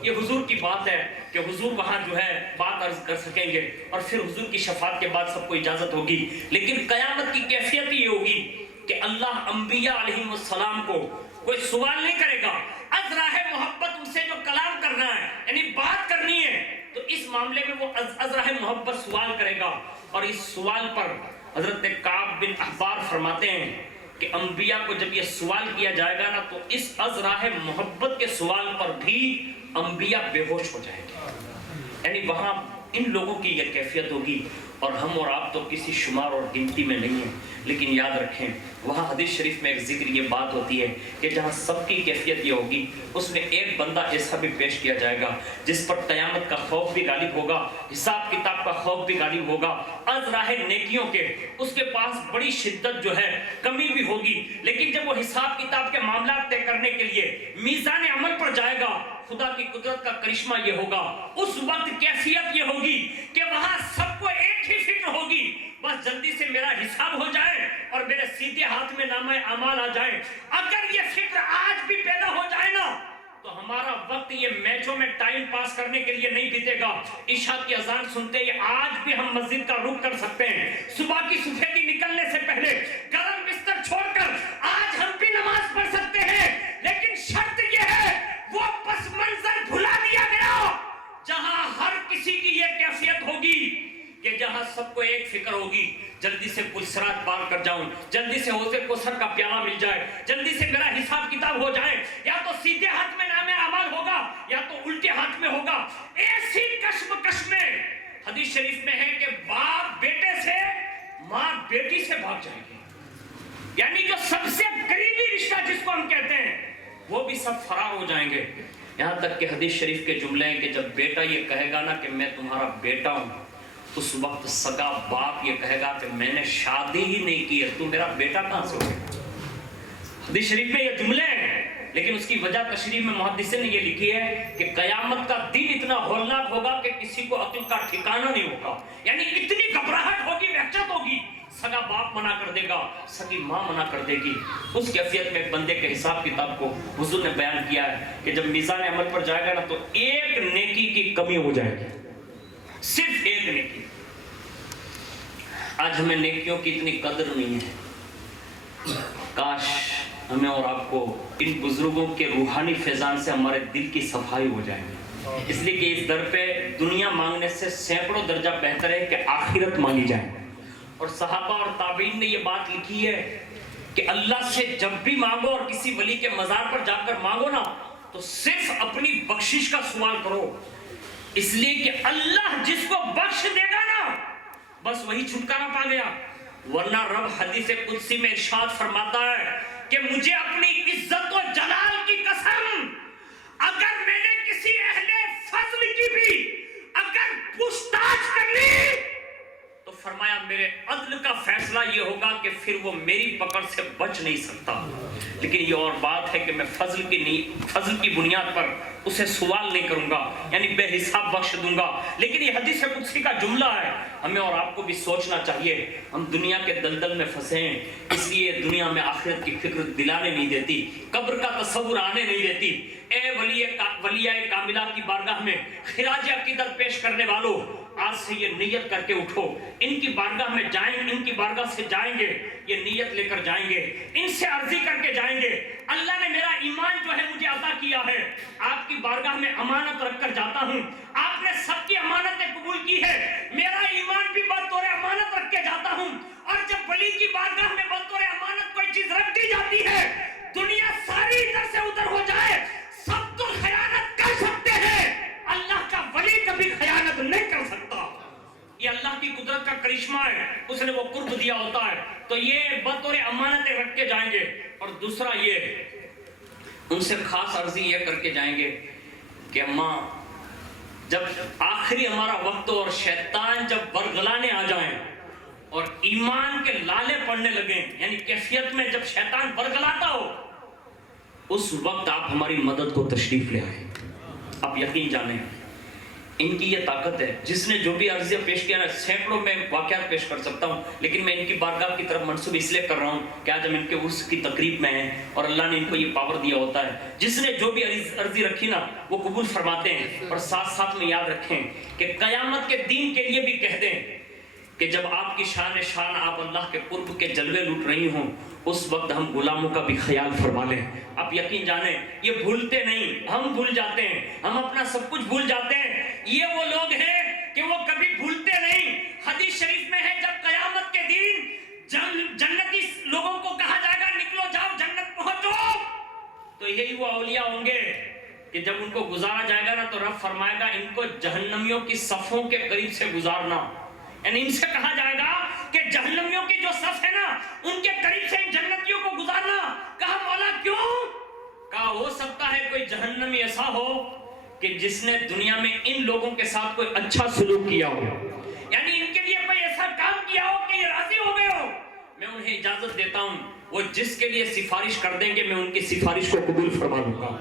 یہ حضور کی بات ہے کہ حضور وہاں جو ہے بات عرض کر سکیں گے، اور پھر حضور کی شفاعت کے بعد سب کو اجازت ہوگی. لیکن قیامت کی کیفیت یہ ہوگی کہ اللہ انبیاء علیہ السلام کو کوئی سوال نہیں کرے گا. از راہ محبت ان سے جو کلام کرنا ہے، یعنی بات کرنی ہے، تو اس معاملے میں وہ از راہ محبت سوال کرے گا. اور اس سوال پر حضرت کعب بن احبار فرماتے ہیں کہ انبیاء کو جب یہ سوال کیا جائے گا نا تو اس از راہ محبت کے سوال پر بھی انبیاء بے ہوش ہو جائیں گے. یعنی وہاں ان لوگوں کی یہ کیفیت ہوگی، اور ہم اور آپ تو کسی شمار اور گنتی میں نہیں ہیں. لیکن یاد رکھیں وہاں حدیث شریف میں ایک ذکر یہ بات ہوتی ہے کہ جہاں سب کی کیفیت یہ ہوگی، اس میں ایک بندہ ایسا بھی پیش کیا جائے گا جس پر قیامت کا خوف بھی غالب ہوگا، حساب کتاب کا خوف بھی غالب ہوگا، از راہ نیکیوں کے اس کے پاس بڑی شدت جو ہے کمی بھی ہوگی. لیکن جب وہ حساب کتاب کے معاملات طے کرنے کے لیے میزان عمل پر جائے گا، خدا کی قدرت کا کرشمہ یہ ہوگا، اس وقت کیفیت یہ ہوگی کہ وہاں سب کو ایک ہی فکر ہوگی، بس جلدی سے میرا حساب ہو جائے اور میرے سیدھے ہاتھ میں نامہ اعمال آ جائے. اگر یہ فکر آج بھی پیدا ہو جائے نا تو ہمارا وقت یہ میچوں میں ٹائم پاس کرنے کے لیے نہیں بیتے گا. عشاء کی اذان سنتے ہی آج بھی ہم مسجد کا رخ کر سکتے ہیں. صبح کی سفیدی نکلنے سے پہلے گرم بستر چھوڑ کر آج ہم بھی نماز پڑھ سکتے ہیں. لیکن شرط یہ ہے وہ پس منظر بھلا دیا گیا جہاں ہر کسی کی یہ کیفیت ہوگی کہ جہاں سب کو ایک فکر ہوگی جلدی سے پلسرات پار کر جاؤں, جلدی سے حوض کوثر کا پیالہ مل جائے, جلدی سے میرا حساب کتاب ہو جائے. یا تو سیدھے ہاتھ میں نام اعمال ہوگا یا تو الٹے ہاتھ میں ہوگا. ایسی کشمکش میں حدیث شریف میں ہے کہ باپ بیٹے سے, ماں بیٹی سے بھاگ جائے گی. یعنی جو سب سے قریبی رشتہ جس کو ہم کہتے ہیں وہ بھی سب فرار ہو جائیں گے. یہاں تک کہ حدیث شریف کے جملے ہیں کہ جب بیٹا یہ کہے گا نا کہ میں تمہارا بیٹا ہوں, اس وقت سگا باپ یہ کہے گا کہ میں نے شادی ہی نہیں کی ہے, تو میرا بیٹا کہاں سے ہوگا. حدیث شریف میں یہ جملے ہیں, لیکن اس کی وجہ تشریح میں محدثین نے یہ لکھی ہے کہ قیامت کا دن اتنا ہولناک ہوگا کہ کسی کو عقل کا ٹھکانہ نہیں ہوگا. یعنی اتنی گھبراہٹ ہوگی, وحشت ہوگی. سگا باپ منع کر دے گا, سگی ماں منع کر دے گی. اس کیفیت میں ایک بندے کے حساب کتاب کو حضور نے بیان کیا ہے کہ جب میزان عمل پر جائے گا نا تو ایک نیکی کی کمی ہو جائے گی, صرف ایک نیکی. آج ہمیں نیکیوں کی اتنی قدر نہیں ہے. کاش ہمیں اور آپ کو ان بزرگوں کے روحانی فیضان سے ہمارے دل کی صفائی ہو جائے گی. اس لیے کہ اس در پہ دنیا مانگنے سے سینکڑوں درجہ بہتر ہے کہ آخرت مانگی جائے. اور صحابہ اور تابعین نے یہ بات لکھی ہے کہ اللہ سے جب بھی مانگو اور کسی ولی کے مزار پر جا کر مانگو نا تو صرف اپنی بخشش کا سوال کرو, اس لیے کہ اللہ جس کو بخش دے گا نا بس وہی چھٹکارا پا گیا. ورنہ رب حدیث قدسی میں ارشاد فرماتا ہے کہ مجھے اپنی عزت و جلال کی قسم اگر میں نے کسی اہل فضل کی بھی اگر پوچھتاچھ کر لی تو فرمایا میرے عدل کا فیصلہ یہ ہوگا کہ پھر وہ میری پکڑ سے بچ نہیں سکتا. لیکن یہ اور بات ہے کہ میں فضل کی بنیاد پر اسے سوال نہیں کروں گا, یعنی بے حساب بخش دوں گا. لیکن یہ حدیث قدسی کا جملہ ہے, ہمیں اور آپ کو بھی سوچنا چاہیے. ہم دنیا کے دلدل میں پھنسے ہیں, اس لیے دنیا میں آخرت کی فکر دلانے نہیں دیتی, قبر کا تصور آنے نہیں دیتی. اے ولیاء کاملہ کی بارگاہ میں خراج عقیدت پیش کرنے والوں, آج سے یہ نیت کر کے اٹھو, ان کی بارگاہ میں جائیں, ان کی بارگاہ سے جائیں گے, یہ نیت لے کر جائیں گے, ان سے عرضی کر کے جائیں گے اللہ نے میرا ایمان جو ہے مجھے عطا کیا ہے, آپ کی بارگاہ میں امانت رکھ کر جاتا ہوں, آپ نے سب کی امانتیں قبول کی ہے, میرا ایمان بھی بطور امانت رکھ کے جاتا ہوں. اور جب ولی کی بارگاہ میں بطور امانت کوئی چیز رکھ دی جاتی ہے, دنیا ساری ادھر سے ادھر ہو جائے, سب تو خیانت کر سکتے ہیں, اللہ کا ولی کبھی خیانت نہیں کر سکتا. یہ اللہ کی قدرت کا کرشمہ ہے, اس نے وہ قرب دیا ہوتا ہے. تو یہ بطور امانتیں رکھ کے جائیں گے. اور دوسرا یہ ان سے خاص عرضی یہ کر کے جائیں گے کہ اماں جب آخری ہمارا وقت اور شیطان جب برگلانے آ جائیں اور ایمان کے لالے پڑنے لگیں, یعنی کیفیت میں جب شیطان برگلاتا ہو, اس وقت آپ ہماری مدد کو تشریف لے آئیں. آپ یقین جانیں ان کی یہ طاقت ہے. جس نے جو بھی عرضیہ پیش کیا نا, سینکڑوں میں واقعات پیش کر سکتا ہوں, لیکن میں ان کی بارگاہ کی طرف منسوب اس لیے کر رہا ہوں کہ آج ہم ان کے عرس کی تقریب میں ہیں اور اللہ نے ان کو یہ پاور دیا ہوتا ہے. جس نے جو بھی عرضی رکھی نا وہ قبول فرماتے ہیں. اور ساتھ ساتھ میں یاد رکھیں کہ قیامت کے دین کے لیے بھی کہہ دیں کہ جب آپ کی شان آپ اللہ کے قرب کے جلوے لوٹ رہی ہوں, اس وقت ہم غلاموں کا بھی خیال فرما لیں. آپ یقین جانیں یہ بھولتے نہیں, ہم بھول جاتے ہیں, ہم اپنا سب کچھ بھول جاتے ہیں. یہ وہ لوگ ہیں کہ وہ کبھی بھولتے نہیں. حدیث شریف میں ہے جب قیامت کے دن جنتی لوگوں کو کہا جائے گا نکلو جاؤ جنت پہنچو, تو یہی وہ اولیاء ہوں گے کہ جب ان کو گزارا جائے گا نا تو رب فرمائے گا ان کو جہنمیوں کی صفوں کے قریب سے گزارنا. یعنی ان سے کہا جائے گا کہ جہنمیوں کی جو صف ہے نا ان کے قریب سے ان جنتیوں کو گزارنا. کہا مولا کیوں؟ کہا ہو سکتا ہے کوئی جہنمی ایسا ہو کہ جس نے دنیا میں ان لوگوں کے ساتھ کوئی اچھا سلوک کیا ہو, یعنی ان کے لیے کوئی ایسا کام کیا ہو کہ یہ راضی ہو گئے ہو. میں انہیں اجازت دیتا ہوں, وہ جس کے لیے سفارش کر دیں گے میں ان کی سفارش کو قبول فرما لوں گا.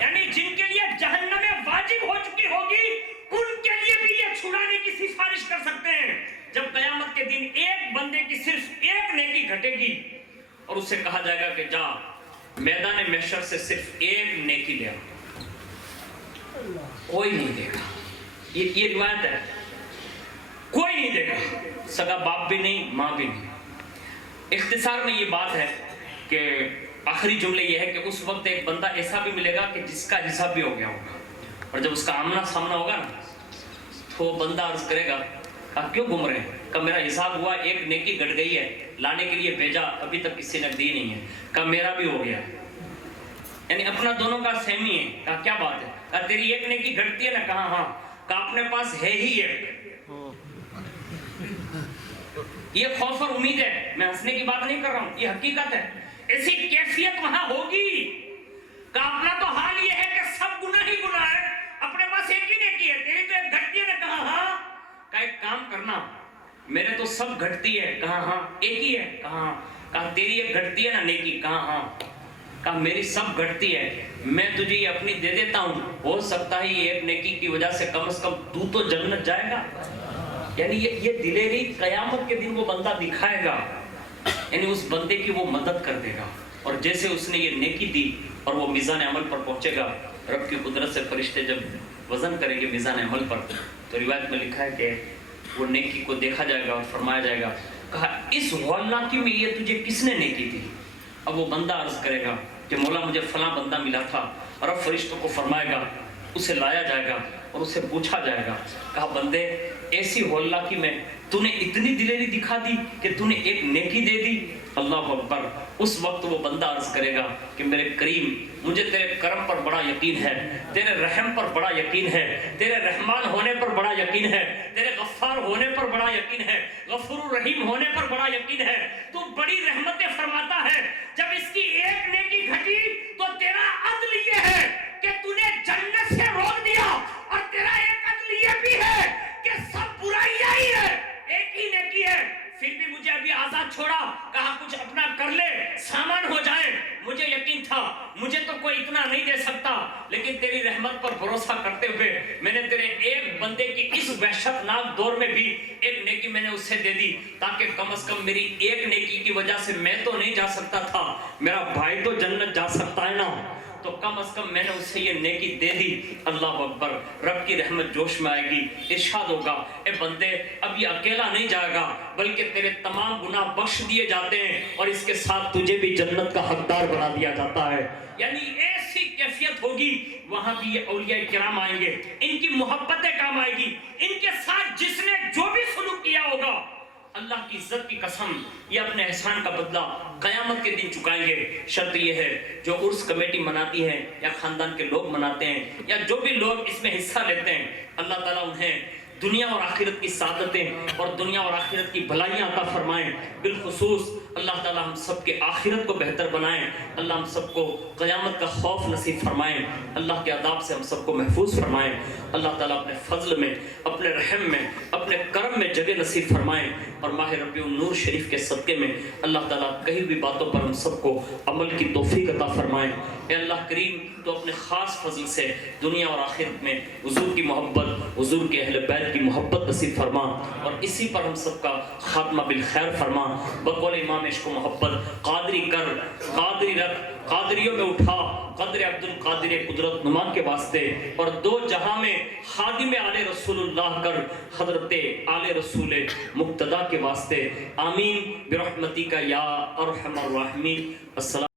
یعنی جن کے لیے جہنم واجب ہو چکی ہوگی ان کے لیے بھی یہ چھڑانے کی سفارش کر سکتے ہیں. جب قیامت کے دن ایک بندے کی صرف ایک نیکی گھٹے گی اور اسے کہا جائے گا کہ جا میدان محشر سے صرف ایک نیکی لے آ, کوئی نہیں دے گا. یہ روایت ہے, کوئی نہیں دے گا, سگا باپ بھی نہیں, ماں بھی نہیں. اختصار میں یہ بات ہے کہ آخری جملے یہ ہے کہ اس وقت ایک بندہ ایسا بھی ملے گا کہ جس کا حساب بھی ہو گیا ہوگا, اور جب اس کا آمنا سامنا ہوگا نا تو بندہ عرض کرے گا آپ کیوں گھوم رہے ہیں؟ کہ میرا حساب ہوا, ایک نیکی گٹ گئی ہے, لانے کے لیے بھیجا, ابھی تک کسی نے دی نہیں ہے. کہ میرا بھی ہو گیا, یعنی اپنا دونوں کا سیم ہی ہے. کہا کیا بات ہے؟ کہا تیری ایک نیکی گھٹتی ہے نا. کہا ہاں. کہا اپنے پاس ہے ہی ایک. یہ خوف اور امید ہے, میں ہنسنے کی بات نہیں کر رہا ہوں, یہ حقیقت ہے. ایسی کیفیت وہاں ہوگی کہ اپنا تو حال یہ ہے کہ سب گناہ ہی گناہ ہے, اپنے پاس ایک ہی نیکی ہے, تیری تو ایک گھٹتی ہے نا. کہا ہاں. کہا ایک کام کرنا, میرے تو سب گھٹتی ہے. کہا ہاں. ایک ہی ہے. کہا ہاں. کہا تیری ایک گھٹتی ہے نا نیکی. کہا ہاں. کہا میری سب گھٹتی ہے, میں تجھے یہ اپنی دے دیتا ہوں, ہو سکتا ہے یہ ایک نیکی کی وجہ سے کم از کم تو جنت جائے گا. یعنی یہ دلیری قیامت کے دن وہ بندہ دکھائے گا, یعنی اس بندے کی وہ مدد کر دے گا. اور جیسے اس نے یہ نیکی دی اور وہ میزان عمل پر پہنچے گا, رب کی قدرت سے فرشتے جب وزن کریں گے میزان عمل پر, تو روایت میں لکھا ہے کہ وہ نیکی کو دیکھا جائے گا اور فرمایا جائے گا, کہا اس ہولناکی میں یہ تجھے کس نے نیکی دی؟ اب وہ بندہ عرض کرے گا کہ مولا مجھے فلاں بندہ ملا تھا, اور اب فرشتوں کو فرمائے گا, اسے لایا جائے گا اور اسے پوچھا جائے گا. کہا بندے ایسی ہولناکی میں تو نے اتنی دلیری دکھا دی کہ تو نے ایک نیکی دے دی. اللہ اکبر. اس وقت وہ بندہ عرض کرے گا کہ میرے کریم, مجھے تیرے کرم پر بڑا یقین ہے, تیرے رحم پر بڑا یقین ہے, تیرے رحمان ہونے پر بڑا یقین ہے, تیرے غفار ہونے پر بڑا یقین ہے, غفور الرحیم ہونے پر بڑا یقین ہے. تو بڑی رحمتیں فرماتا ہے, جب اس کی ایک نیکی گھٹی تو تیرا عدل یہ ہے کہ تو نے جنت سے روک دیا, اور تیرا ایک عدل یہ بھی ہے کہ سب برائیاں ہی ہے, ایک ہی نیکی ہے, پھر بھی مجھے ابھی آزاد چھوڑا. کہا کچھ اپنا کر لے, سامان ہو جائے. مجھے یقین تھا مجھے تو کوئی اتنا نہیں دے سکتا, لیکن تیری رحمت پر بھروسہ کرتے ہوئے میں نے تیرے ایک بندے کی اس وحشت ناک دور میں بھی ایک نیکی میں نے اسے دے دی, تاکہ کم از کم میری ایک نیکی کی وجہ سے میں تو نہیں جا سکتا تھا, میرا بھائی تو جنت جا سکتا ہے نا, تو کم از کم میں نے اسے یہ نیکی دے دی. اللہ اکبر. رب کی رحمت جوش میں آئے گی, ارشاد ہوگا اے بندے اب یہ اکیلا نہیں جائے گا, بلکہ تیرے تمام گناہ بخش دیے جاتے ہیں, اور اس کے ساتھ تجھے بھی جنت کا حقدار بنا دیا جاتا ہے. یعنی ایسی کیفیت ہوگی, وہاں بھی یہ اولیاء کرام آئیں گے, ان کی محبتیں کام آئے گی, ان کے ساتھ جس نے جو بھی سلوک کیا ہوگا, اللہ کی عزت کی قسم یہ اپنے احسان کا بدلہ قیامت کے دن چکائیں گے. شرط یہ ہے جو عرس کمیٹی مناتی ہے, یا خاندان کے لوگ مناتے ہیں, یا جو بھی لوگ اس میں حصہ لیتے ہیں, اللہ تعالیٰ انہیں دنیا اور آخرت کی سعادتیں اور دنیا اور آخرت کی بھلائیاں عطا فرمائیں. بالخصوص اللہ تعالیٰ ہم سب کے آخرت کو بہتر بنائیں, اللہ ہم سب کو قیامت کا خوف نصیب فرمائیں, اللہ کے عذاب سے ہم سب کو محفوظ فرمائیں. اللہ تعالیٰ اپنے فضل میں, اپنے رحم میں, اپنے کرم میں جگہ نصیب فرمائیں, اور ماہ ربیع النور شریف کے صدقے میں اللہ تعالیٰ کئی بھی باتوں پر ہم سب کو عمل کی توفیق عطا فرمائیں. اے اللہ کریم, تو اپنے خاص فضل سے دنیا اور آخرت میں حضور کی محبت, حضور کے اہل بیت کی محبت نصیب فرما, اور اسی پر ہم سب کا خاتمہ بالخیر فرما. بقول امام عشق و محبت, قادری کر, قادری رکھ, قادریوں میں اٹھا, قدر عبد القادر قدرت نما کے واسطے, اور دو جہاں میں خادم آل رسول اللہ کر, حضرت آل رسول مقتدی کے واسطے. آمین برحمتی کا یا ارحم الراحمین. السلام